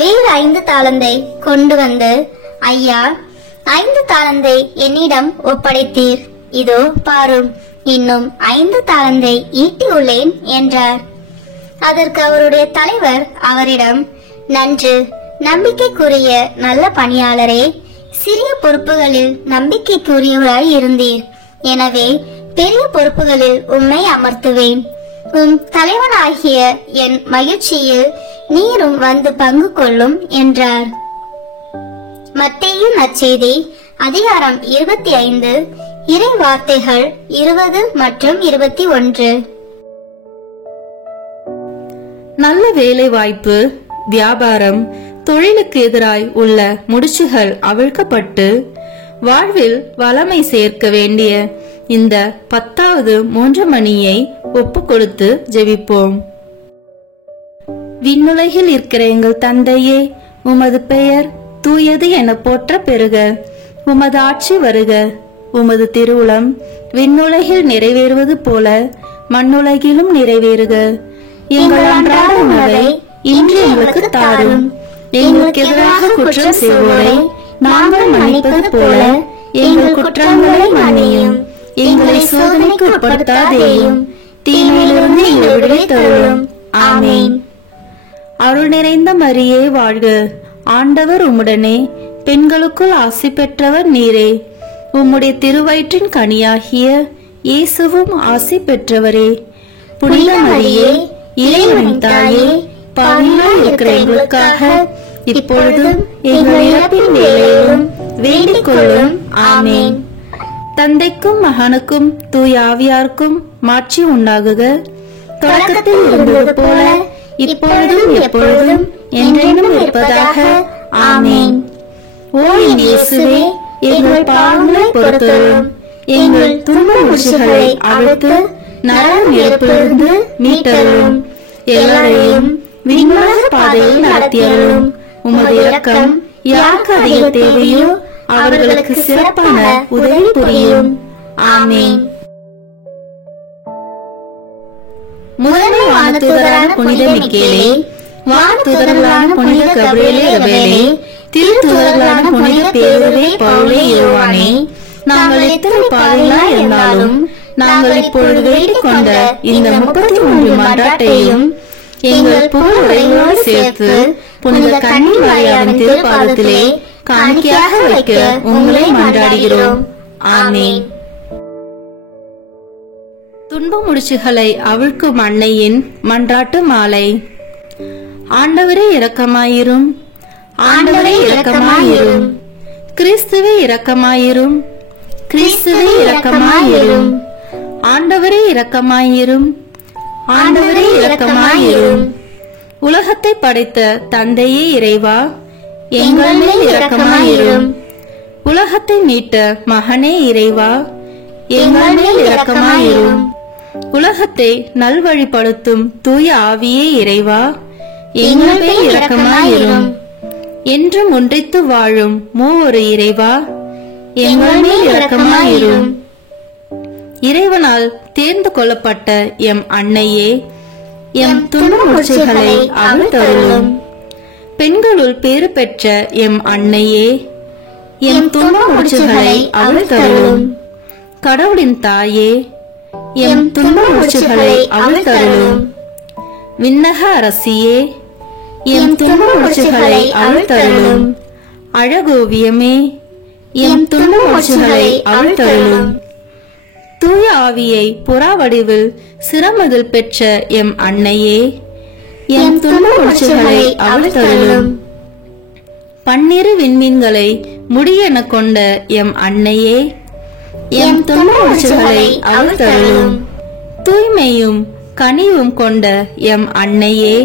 வேறு 5 தாளந்தை கொண்டு வந்து, ஐயா, 5 தாளந்தை என்னிடம் ஒப்படைத்தீர், இதோ பாரும், இன்னும் 5 தாளந்தை ஈட்டியுள்ளேன் என்றார். அதற்கு அவருடைய தலைவர் அவரிடம், நன்று, நம்பிக்கைக்குரிய நல்ல பணியாளரே, சிறிய பொறுப்புகளில் நம்பிக்கைக்குரியவராய் இருந்தீர், எனவே பெரிய பொறுப்புகளில் உம்மை அமர்த்துவேன். உம் தலைவனாகிய என் மகிழ்ச்சியில் நீரும் வந்து பங்கு கொள்ளும் என்றார். மத்தேயு நற்செய்தி அதிகாரம் 25 இறை வார்த்தைகள் 20 மற்றும் 21. நல்ல வேலை வாய்ப்பு, வியாபாரம், தொழிலுக்கு எதிராய் உள்ள முடிச்சுகள் அவிழ்க்கப்பட்டு வாழ்வில் வளமை சேர்க்க வேண்டிய இந்த 10வது 3 மணியை ஒப்பு கொடுத்து ஜெபிப்போம். விண்ணுலகில் இருக்கிற எங்கள் தந்தையே, உமது பெயர் தூயது என போற்ற பெறுக. உமது ஆட்சி வருக. உமது திருவுளம் விண்ணுலகில் நிறைவேறுவது போல மண்ணுலகிலும் நிறைவேறுக. எங்கள் அன்றாட உணவை இன்று எங்களுக்கு தாரும். எங்களுக்கு எதிராக குற்றம் செய்வோரை நாங்கள் மன்னிப்பது போல எங்கள் குற்றங்களை மன்னியும். எங்களை சோதனைக்கு உட்படுத்தாதேயும், தீமையிலிருந்து எங்களை விடுவித்தருளும். ஆமென். அருள் நிறைந்த மரியே வாழ்க, ஆண்டவர் உம்முடனே, பெண்களுக்குள் ஆசி பெற்றவர் நீரே. உம்முடைய திருவயிற்றின் கனியாகிய இயேசுவும் ஆசி பெற்றவரே. புனித மரியே, இறைவனின் தாயே, பாவிகளாய் இருக்கிற எங்களுக்காக இப்பொழுதும் எங்கள் இறப்பின் வேளையிலும் வேண்டிக் கொள்ளும். ஆமென். தந்தைக்கும் மகனுக்கும் தூய ஆவியாருக்கும் மாட்சி உண்டாகுக. தொடக்கத்தில் இருந்தது போல இப்பொழுதும் எப்பொழுதும் என்றென்றும் இருப்பதாக. ஆமென். ஓ என் இயேசுவே, எங்கள் பாவங்களை பொறுத்தருளும். எங்கள் துன்ப முடிச்சுகளை அழுத்து நரகம் இறப்பிலிருந்து மீட்டருளும். எல்லாரையும் விண்ணுலக பாதையில் நடத்தியருளும். உமது இரக்கம் யாருக்கு அதிக தேவையோ அவர்களுக்கு சிறப்பான உதவி புரியும். ஆமென். முதன்மை வானதூதரான புனித மிக்கேலே, வானதூதர்களான புனித கபிரியேலே ரபேலே, திருத்தூதர்களான புனித பேதுருவே, பவுலே, யோவானே, நாங்கள் எத்தனை பாவிகளாய் இருந்தாலும் நாங்கள் இப்பொழுது வேண்டிக் கொண்ட இந்த 33 மன்றாட்டையும் எங்கள் புகழ் உரைகளோடு சேர்த்து புனித கன்னி மரியாவின் திருப்பாதத்திலே காணிக்கையாக வைக்க உங்களை மன்றாடுகிறோம். ஆமென். துன்ப முடிச்சுகளை அவிழ்க்கும் அன்னையின் மன்றாட்டு மாலை. ஆண்டவரே இரக்கமாயிரும், ஆண்டவரே இரக்கமாயிரும், கிறிஸ்துவே இரக்கமாயிரும், கிறிஸ்துவே இரக்கமாயிரும், ஆண்டவரே இரக்கமாயிரும், ஆண்டவரே இரக்கமாயிரும். உலகத்தை படைத்த தந்தையே இறைவா, எங்கள் மேல் இரக்கமாயிரும். உலகத்தை மீட்ட மகனே இறைவா, எங்கள் மேல் இரக்கமாயிரும். உலகத்தை நல்வழிப்படுத்தும் தூய ஆவியே இறைவா, எங்கள் மேல் இரக்கமாயிரும். என்றும் ஒன்றித்து வாழும் மூவொரு இறைவா, எங்கள் மேல் இரக்கமாயிரும். இறைவனால் தேர்ந்து கொள்ளப்பட்ட எம் அன்னையே, எம் துன்ப முடிச்சுகளை அவிழ்த்தருளும். பெண்களுள் பேறு பெற்ற எம் அன்னையே, எம் துன்ப முடிச்சுகளை அவிழ்த்தருளும். கடவுளின் தாயே, எம் துன்ப முடிச்சுகளை அவிழ்த்தருளும். விண்ணக அரசியே, எம் துன்ப முடிச்சுகளை அவிழ்த்தருளும். அழகோவியமே, எம் துன்ப முடிச்சுகளை அவிழ்த்தருளும். தூய ஆவியை புறா வடிவில் சிரமதில் பெற்ற எம் அன்னையே, எம் துன்ப முடிச்சுகளை அவிழ்த்தருளும். பன்னிரு விண்மீன்களை முடியென கொண்ட எம் அன்னையே, எம் துன்ப முடிச்சுகளை அவிழ்த்தருளும். தூய்மையும் கனிவும் கொண்ட எம் அன்னையே,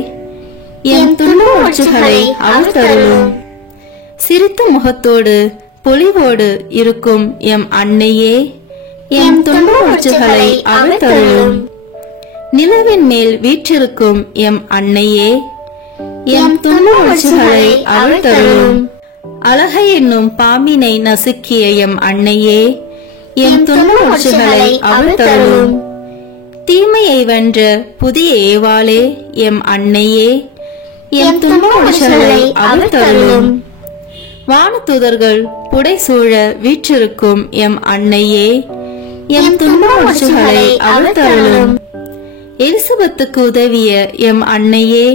எம் துன்ப முடிச்சுகளை அவிழ்த்தருளும். சிரித்த முகத்தோடு பொலிவோடு இருக்கும் எம் அன்னையே, எம் துன்ப முடிச்சுகளை அவிழ்த்தருளும். நிலவின் மேல் வீற்றிருக்கும் எம் அன்னையே, எம் துன்ப முடிச்சுகளை அவிழ்த்தருளும். அழகை என்னும் பாம்பினை நசுக்கிய எம் அன்னையே, எம் துன்ப முடிச்சுகளை அவிழ்த்தருளும். தீமையை வென்ற புதிய ஏவாளே எம் அன்னையே, எம் துன்ப முடிச்சுகளை அவிழ்த்தருளும். வானதூதர்கள் புடைசூழ வீற்றிருக்கும் எம் அன்னையே, எம் துன்ப முடிச்சுகளை அவிழ்த்தருளும். எலிசபெத்துக்கு உதவிய எம் அன்னையே,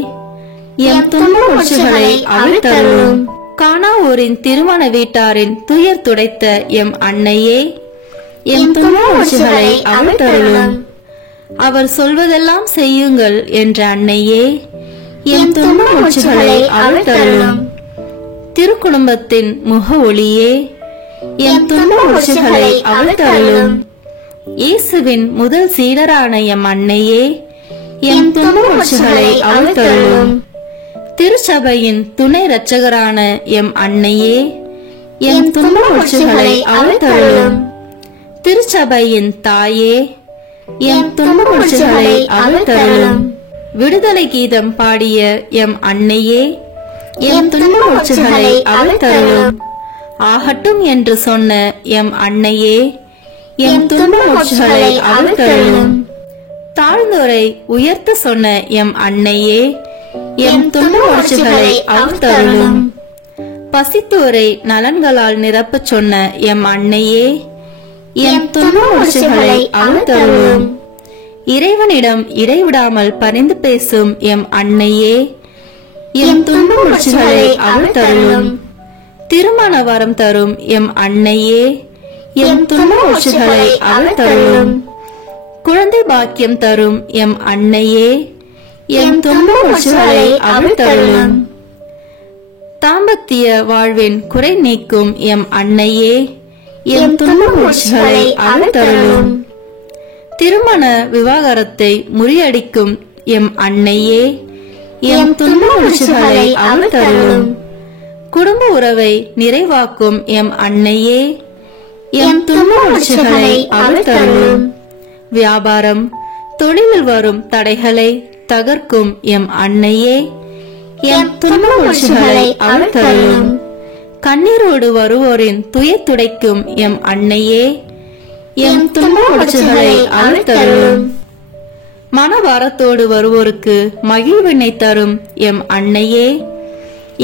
எம் துன்ப முடிச்சுகளை அவிழ்த்தருளும். கானாவூரின் திருமண வீட்டாரின் துயர் துடைத்த எம் அன்னையே, எம் துன்ப முடிச்சுகளை அவிழ்த்தருளும். அவர் சொல்வதெல்லாம் செய்யுங்கள் என்ற அன்னையே, எம் துன்ப முடிச்சுகளை அவிழ்த்தருளும். திருக்குடும்பத்தின் முக ஒளியே, எம் துன்ப முடிச்சுகளை அவிழ்த்தருளும். இயேசுவின் முதல் சீடரான எம் அன்னையே, எம் துன்ப முடிச்சுகளை அவிழ்த்தருளும். திருச்சபையின் துணை இரட்சகரான எம் அன்னையே, எம் துன்ப முடிச்சுகளை அவிழ்த்தருளும். திருச்சபையின் தாயே, எம் துன்ப முடிச்சுகளை அவிழ்த்தருளும். விடுதலை கீதம் பாடிய எம் அன்னையே, எம் துன்ப முடிச்சுகளை அவிழ்த்தருளும். ஆகட்டும் என்று சொன்ன எம் அன்னையே, எம் துன்ப மூச்சுகளை அவிழ்த்தருளும். தாழ்ந்தோரை உயர்த்த சொன்ன எம் அன்னையே, எம் துன்ப மூச்சுகளை அவிழ்த்தருளும். பசித்தோரை நலன்களால் நிரப்பச் சொன்ன எம் அன்னையே, எம் துன்ப மூச்சுகளை அவிழ்த்தருளும். இறைவனிடம் இடைவிடாமல் பரிந்து பேசும் எம் அன்னையே, எம் துன்ப மூச்சுகளை அவிழ்த்தருளும். திருமண வரம் தரும் எம் அன்னையே, எம் துன்ப மூச்சுகளை அவிழ்த்தருளும். குழந்தை பாக்கியம் தரும் எம் அன்னையே, எம் துன்ப மூச்சுகளை அவிழ்த்தருளும். தாம்பத்திய வாழ்வின் குறை நீக்கும் எம் அன்னையே, எம் துன்ப மூச்சுகளை அவிழ்த்தருளும். திருமண விவாகரத்தை முறியடிக்கும் எம் அன்னையே, எம் துன்ப மூச்சுகளை அவிழ்த்தருளும். குடும்ப உறவை நிறைவாக்கும் எம் அன்னையே, எம் துன்ப மூச்சுகளை அவிழ்த்தருளும். வியாபாரம் தொழிலில் வரும் தடைகளை தகர்க்கும் எம் அன்னையே, எம் துன்ப மூச்சுகளை அவிழ்த்தருளும். கண்ணீரோடு வருவோரின் துயர் துடைக்கும் எம் அன்னையே, எம் துன்ப மூச்சுகளை அவிழ்த்தருளும். மனவாரத்தோடு வருவோருக்கு மகிழ்வினை தரும் எம் அன்னையே,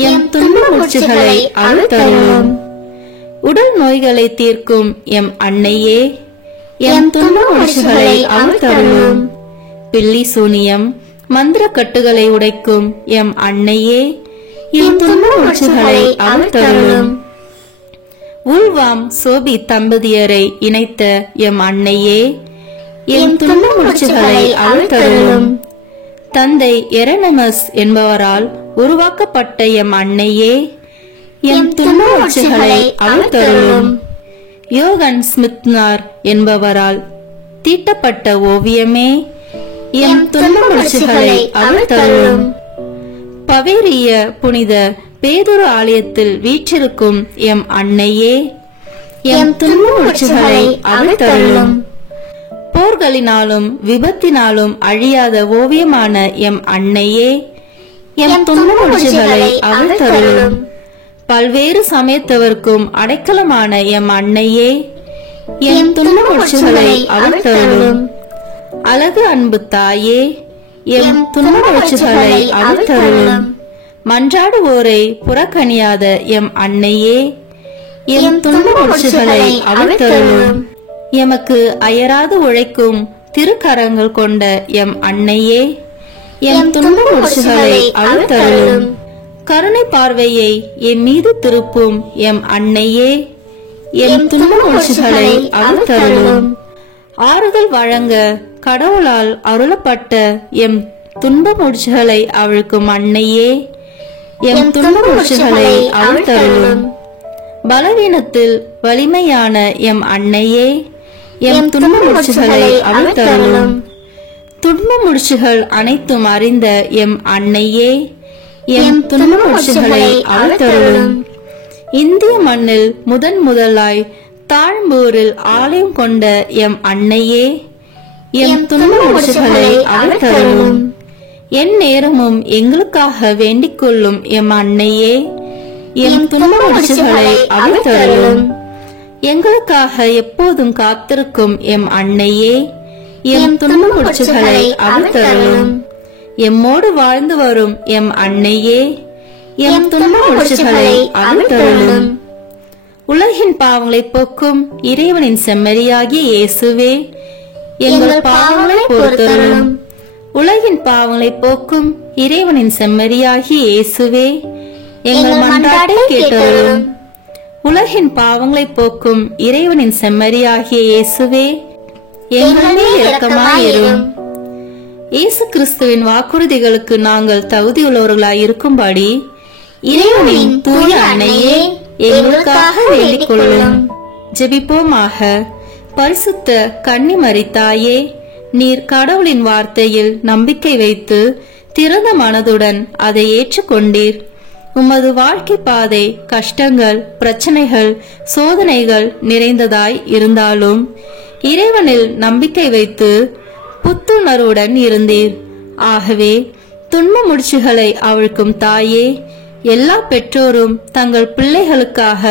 எம் துன்ப மூச்சுகளை அவிழ்த்தருளும். உடல் நோய்களை தீர்க்கும் எம் அன்னையே, எம் துன்ப மூச்சுகளை அவிழ்த்தருளும். பில்லி சூனியம் மந்திர கட்டுகளை உடைக்கும் எம் அன்னையே, எம் துன்ப மூச்சுகளை அவிழ்த்தருளும். உள்வாம் சோபி தம்பதியரை இணைத்த எம் அன்னையே, எம் துன்ப மூச்சுகளை அவிழ்த்தருளும். தந்தை எரனமஸ் என்பவரால் உருவாக்கப்பட்ட எம் அன்னையே, எம் துன்ப மூச்சுகளை அவிழ்த்தருளும். யோகன் ஸ்மித்னார் என்பவரால் தீட்டப்பட்ட ஓவியமே, எம் துன்ப மூச்சுகளை அவிழ்த்தருளும். பவேரிய புனித பேதுரு ஆலயத்தில் வீற்றிருக்கும் எம் அன்னையே, எம் துன்ப மூச்சுகளை அவிழ்த்தருளும். போர்களினாலும் விபத்தினாலும் அழியாத ஓவியமான எம் அன்னையே, எம் துன்ப மூச்சுகளை அவிழ்த்தருளும். பல்வேறு சமயத்தவர்க்கும் அடைக்கலமான எம் அன்னையே, எம் துன்ப மூச்சுகளை அவிழ்த்தருளும். அழகு அன்பு தாயே, எம் துன்ப மூச்சுகளை அவிழ்த்தருளும். மன்றாடுவோரை புறக்கணியாத எம் அன்னையே, எம் துன்ப மூச்சுகளை அவிழ்த்தருளும். எமக்கு அயராது உழைக்கும் திருக்கரங்கள் கொண்ட எம் அன்னையே, எம் துன்ப மூச்சுகளை அவிழ்த்தருளும். கருணை பார்வையை என் மீது திருப்பும் எம் அன்னையே, எம் துன்ப மூச்சுகளை அவிழ்த்தருளும். ஆறுதல் வழங்க கடவுளால் அருளப்பட்ட எம் துன்ப மூச்சுகளை அவிழ்க்கும் அன்னையே, எம் துன்ப மூச்சுகளை அவிழ்த்தருளும். பலவீனத்தில் வலிமையான எம் அன்னையே, எம் துன்ப மூச்சுகளை அவிழ்த்தருளும். துன்ப முடிச்சுகள் அனைத்தும் அறிந்த எம் அன்னையே, எம் துன்ப மூச்சுகளை அவிழ்த்தருளும். இந்திய மண்ணில் முதலாய் தாழ்ம்பூரில் ஆலயம் கொண்ட எம் அன்னையே, எம் துன்ப மூச்சுகளை அவிழ்த்தருளும். என் நேரமும் எங்களுக்காக வேண்டிக் கொள்ளும் எம் அன்னையே, எம் துன்ப மூச்சுகளை அவிழ்த்தருளும். எங்களுக்காக எப்போதும் காத்திருக்கும் எம் அன்னையே, எம் துன்ப மூச்சுகளை அவிழ்த்தருளும். எம்மோடு வாழ்ந்து வரும் எம் அன்னையே, எம் துன்ப மூச்சுகளை அவிழ்த்தருளும். உலகின் பாவங்களை போக்கும் இறைவனின் செம்மறியாகிய இயேசுவே, எங்கள் பாவங்களை பொறுத்தருளும். உலகின் பாவங்களை போக்கும் இறைவனின் செம்மறியாகிய இயேசுவே, எங்கள் மன்றாட்டை கேட்டருளும். உலகின் பாவங்களை போக்கும் இறைவனின் செம்மறியாகிய இயேசுவே, எங்கள் மேல் இரக்கமாயிரும். இயேசு கிறிஸ்துவின் வாக்குறுதிகளுக்கு நாங்கள் தகுதியுள்ளவர்களாய் இருக்கும்படி இறைவனின் தூய அன்னையே, எங்களுக்காக வேண்டிக் கொள்ளும். ஜெபிப்போமாக. பரிசுத்த கன்னிமரி தாயே, நீர் கடவுளின் வார்த்தையில் நம்பிக்கை வைத்து திறந்த மனதுடன் அதை ஏற்றுக்கொண்டீர். உமது வாழ்க்கை பாதை கஷ்டங்கள், பிரச்சனைகள், சோதனைகள் நிறைந்ததாய் இருந்தாலும் இறைவனில் நம்பிக்கை வைத்து புத்துணர்வுடன் இருந்தீர். ஆகவே துன்ப முடிச்சுகளை அவிழ்க்கும் தாயே, எல்லா பெற்றோரும் தங்கள் பிள்ளைகளுக்காக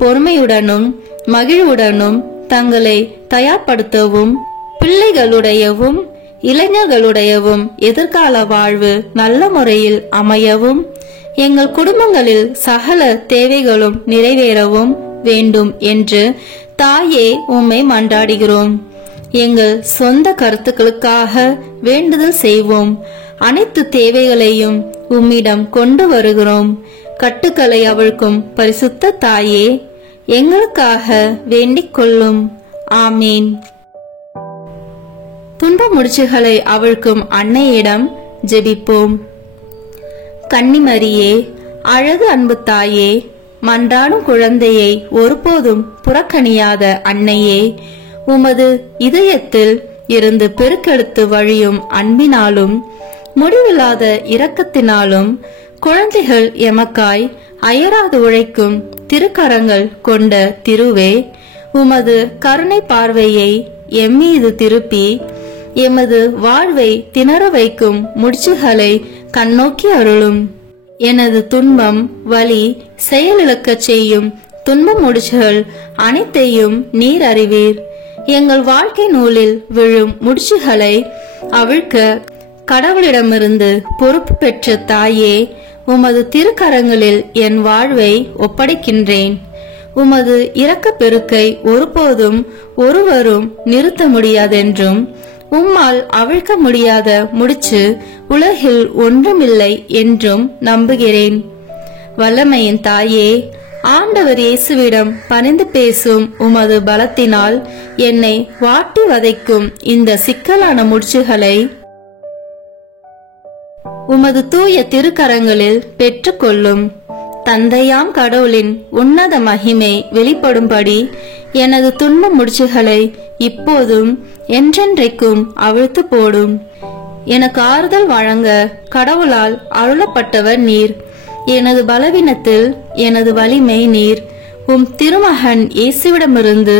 பொறுமையுடனும் மகிழ்வுடனும் தங்களை தயார்படுத்தவும் பிள்ளைகளுடையவும் இளைஞர்களுடையவும் எதிர்கால வாழ்வு நல்ல முறையில் அமையவும் எங்கள் குடும்பங்களில் சகல தேவைகளும் நிறைவேறவும் வேண்டும் என்று தாயே உம்மை மன்றாடுகிறோம். எங்கள் சொந்த கருத்துக்களுக்காக வேண்டுதல் செய்வோம். அனைத்து தேவைகளையும் உம்மிடம் கொண்டு வருகிறோம். கட்டுக்களை அவிழ்க்கும் பரிசுத்த தாயே, எங்களுக்காக வேண்டிக் கொள்ளும். ஆமீன். துன்ப முடிச்சுகளை அவிழ்க்கும் அன்னையிடம் ஜெபிப்போம். கன்னிமரியே, அழகு அன்பு தாயே, மன்றாடும் குழந்தையை ஒருபோதும் புறக்கணியாத அன்னையே, உமது இதயத்தில் இருந்து பெருக்கெடுத்து வழியும் அன்பினாலும் முடிவில்லாத இரக்கத்தினாலும் குழந்தைகள் எமக்காய் அயராது உழைக்கும் திருக்கரங்கள் கொண்ட திருவே, உமது கருணை பார்வையை எம்மீது திருப்பி எமது வாழ்வை திணற வைக்கும் முடிச்சுகளை கண்ணோக்கி அருளும். எனது துன்பம் வலி செயலிழக்கச் செய்யும் துன்ப முடிச்சுகள் அனைத்தையும் நீர் அறிவீர். எங்கள் வாழ்க்கை நூலில் விழும் முடிச்சுகளை அவிழ்க்க கடவுளிடமிருந்து பொறுப்பு பெற்ற தாயே, உமது திருக்கரங்களில் என் வாழ்வை ஒப்படைக்கின்றேன். உமது இரக்கப் பெருக்கை ஒருபோதும் ஒருவரும் நிறுத்த முடியாதென்றும் உம்மால் அவிழ்க்க முடியாத முடிச்சு உலகில் ஒன்றுமில்லை என்றும் நம்புகிறேன். வல்லமையின் தாயே, ஆண்டவர் இயேசுவிடம் பணிந்து பேசும் உமது பலத்தினால் என்னை வாட்டி வதைக்கும் இந்த சிக்கலான முடிச்சுகளை உமது தூய திருக்கரங்களில் பெற்றுக்கொள்ளும். தந்தையாம் கடவுளின் உன்னத மகிமை வெளிப்படும்படி எனது துன்ப முடிச்சுகளை இப்போதும் என்றென்றைக்கும் அவிழ்த்து போடும். எனக்கு ஆறுதல் வழங்க கடவுளால் அருளப்பட்டவர் நீர். எனது பலவீனத்தில் எனது வலிமை நீர். உம் திருமகன் இயேசுவிடமிருந்து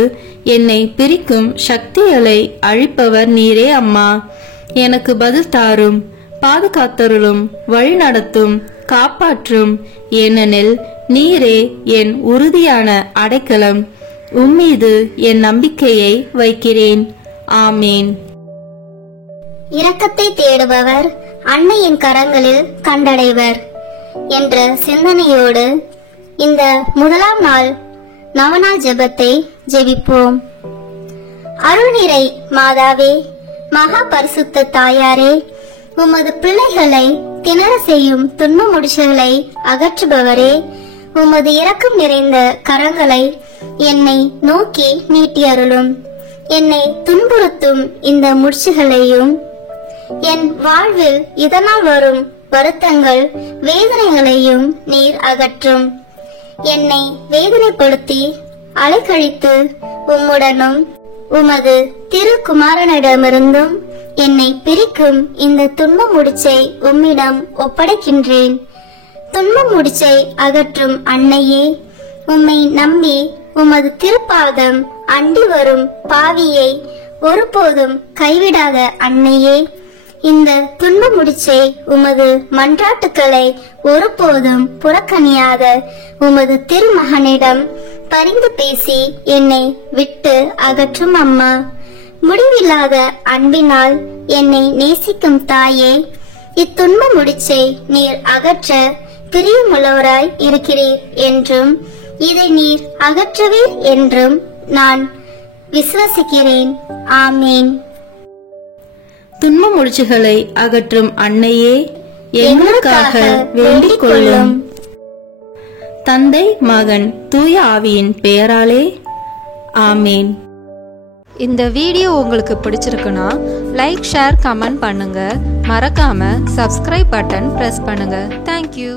என்னை பிரிக்கும் சக்திகளை அழிப்பவர் நீரே அம்மா. எனக்கு பதில் தாரும், பாதுகாத்தருளும், வழி நடத்தும், காப்பாற்றும். ஏனெனில் நீரே என் உறுதியான அடைக்கலம். உம்மீது என் நம்பிக்கையை வைக்கிறேன். ஆமீன். இரக்கத்தை தேடுபவர் அன்னையின் கரங்களில் கண்டடைவர் என்ற சிந்தனையோடு இந்த முதலாம் நாள் நவநாள் ஜெபத்தை ஜெபிப்போம். அருள்நிறை மாதாவே, மகா பரிசுத்த தாயாரே, உமது பிள்ளைகளை திணற செய்யும் துன்ப முடிச்சுகளை அகற்றுபவரே, உமது இரக்கம் நிறைந்த கரங்களை என்னை நோக்கி நீட்டி அருளும். என்னை துன்புறுத்தும் இந்த முடிச்சுகளையும் என் வாழ்வில் இதனால் வரும் வருத்தங்கள் வேதனைகளையும் நீர் அகற்றும். என்னை வேதனைப்படுத்தி அலைக்கழித்து உம்முடனும் உமது திருக்குமாரனிடமிருந்தும் என்னை பிரிக்கும் இந்த துன்ப முடிச்சை உம்மிடம் ஒப்படைக்கின்றேன். துன்ப முடிச்சை அகற்றும் அன்னையே, உம்மை நம்பி உமது திருப்பாதம் அண்டி வரும் பாவியை ஒருபோதும் கைவிடாத அன்னையே, இந்த துன்ப முடிச்சை உமது மன்றாட்டுக்களை ஒருபோதும் புறக்கணியாத உமது திருமகனிடம் பரிந்து பேசி என்னை விட்டு அகற்றும் அம்மா. முடிவில்லாத அன்பினால் என்னை நேசிக்கும் தாயே, இத்துன்ப முடிச்சை நீர் அகற்ற பிரியமுள்ளவராய் இருக்கிறீர் என்றும் இதை நீர் அகற்றுவீர் என்றும் நான் விசுவசிக்கிறேன். ஆமீன். துன்ப முடிச்சுகளை அகற்றும் அன்னையே, எங்களுக்காக வேண்டிக் கொள்ளும். தந்தை, மகன், தூய ஆவியின் பெயராலே ஆமீன். இந்த வீடியோ உங்களுக்கு பிடிச்சிருக்குன்னா லைக், ஷேர், கமெண்ட் பண்ணுங்க. மறக்காம சப்ஸ்கிரைப் பட்டன் பிரஸ் பண்ணுங்க. தேங்க்யூ.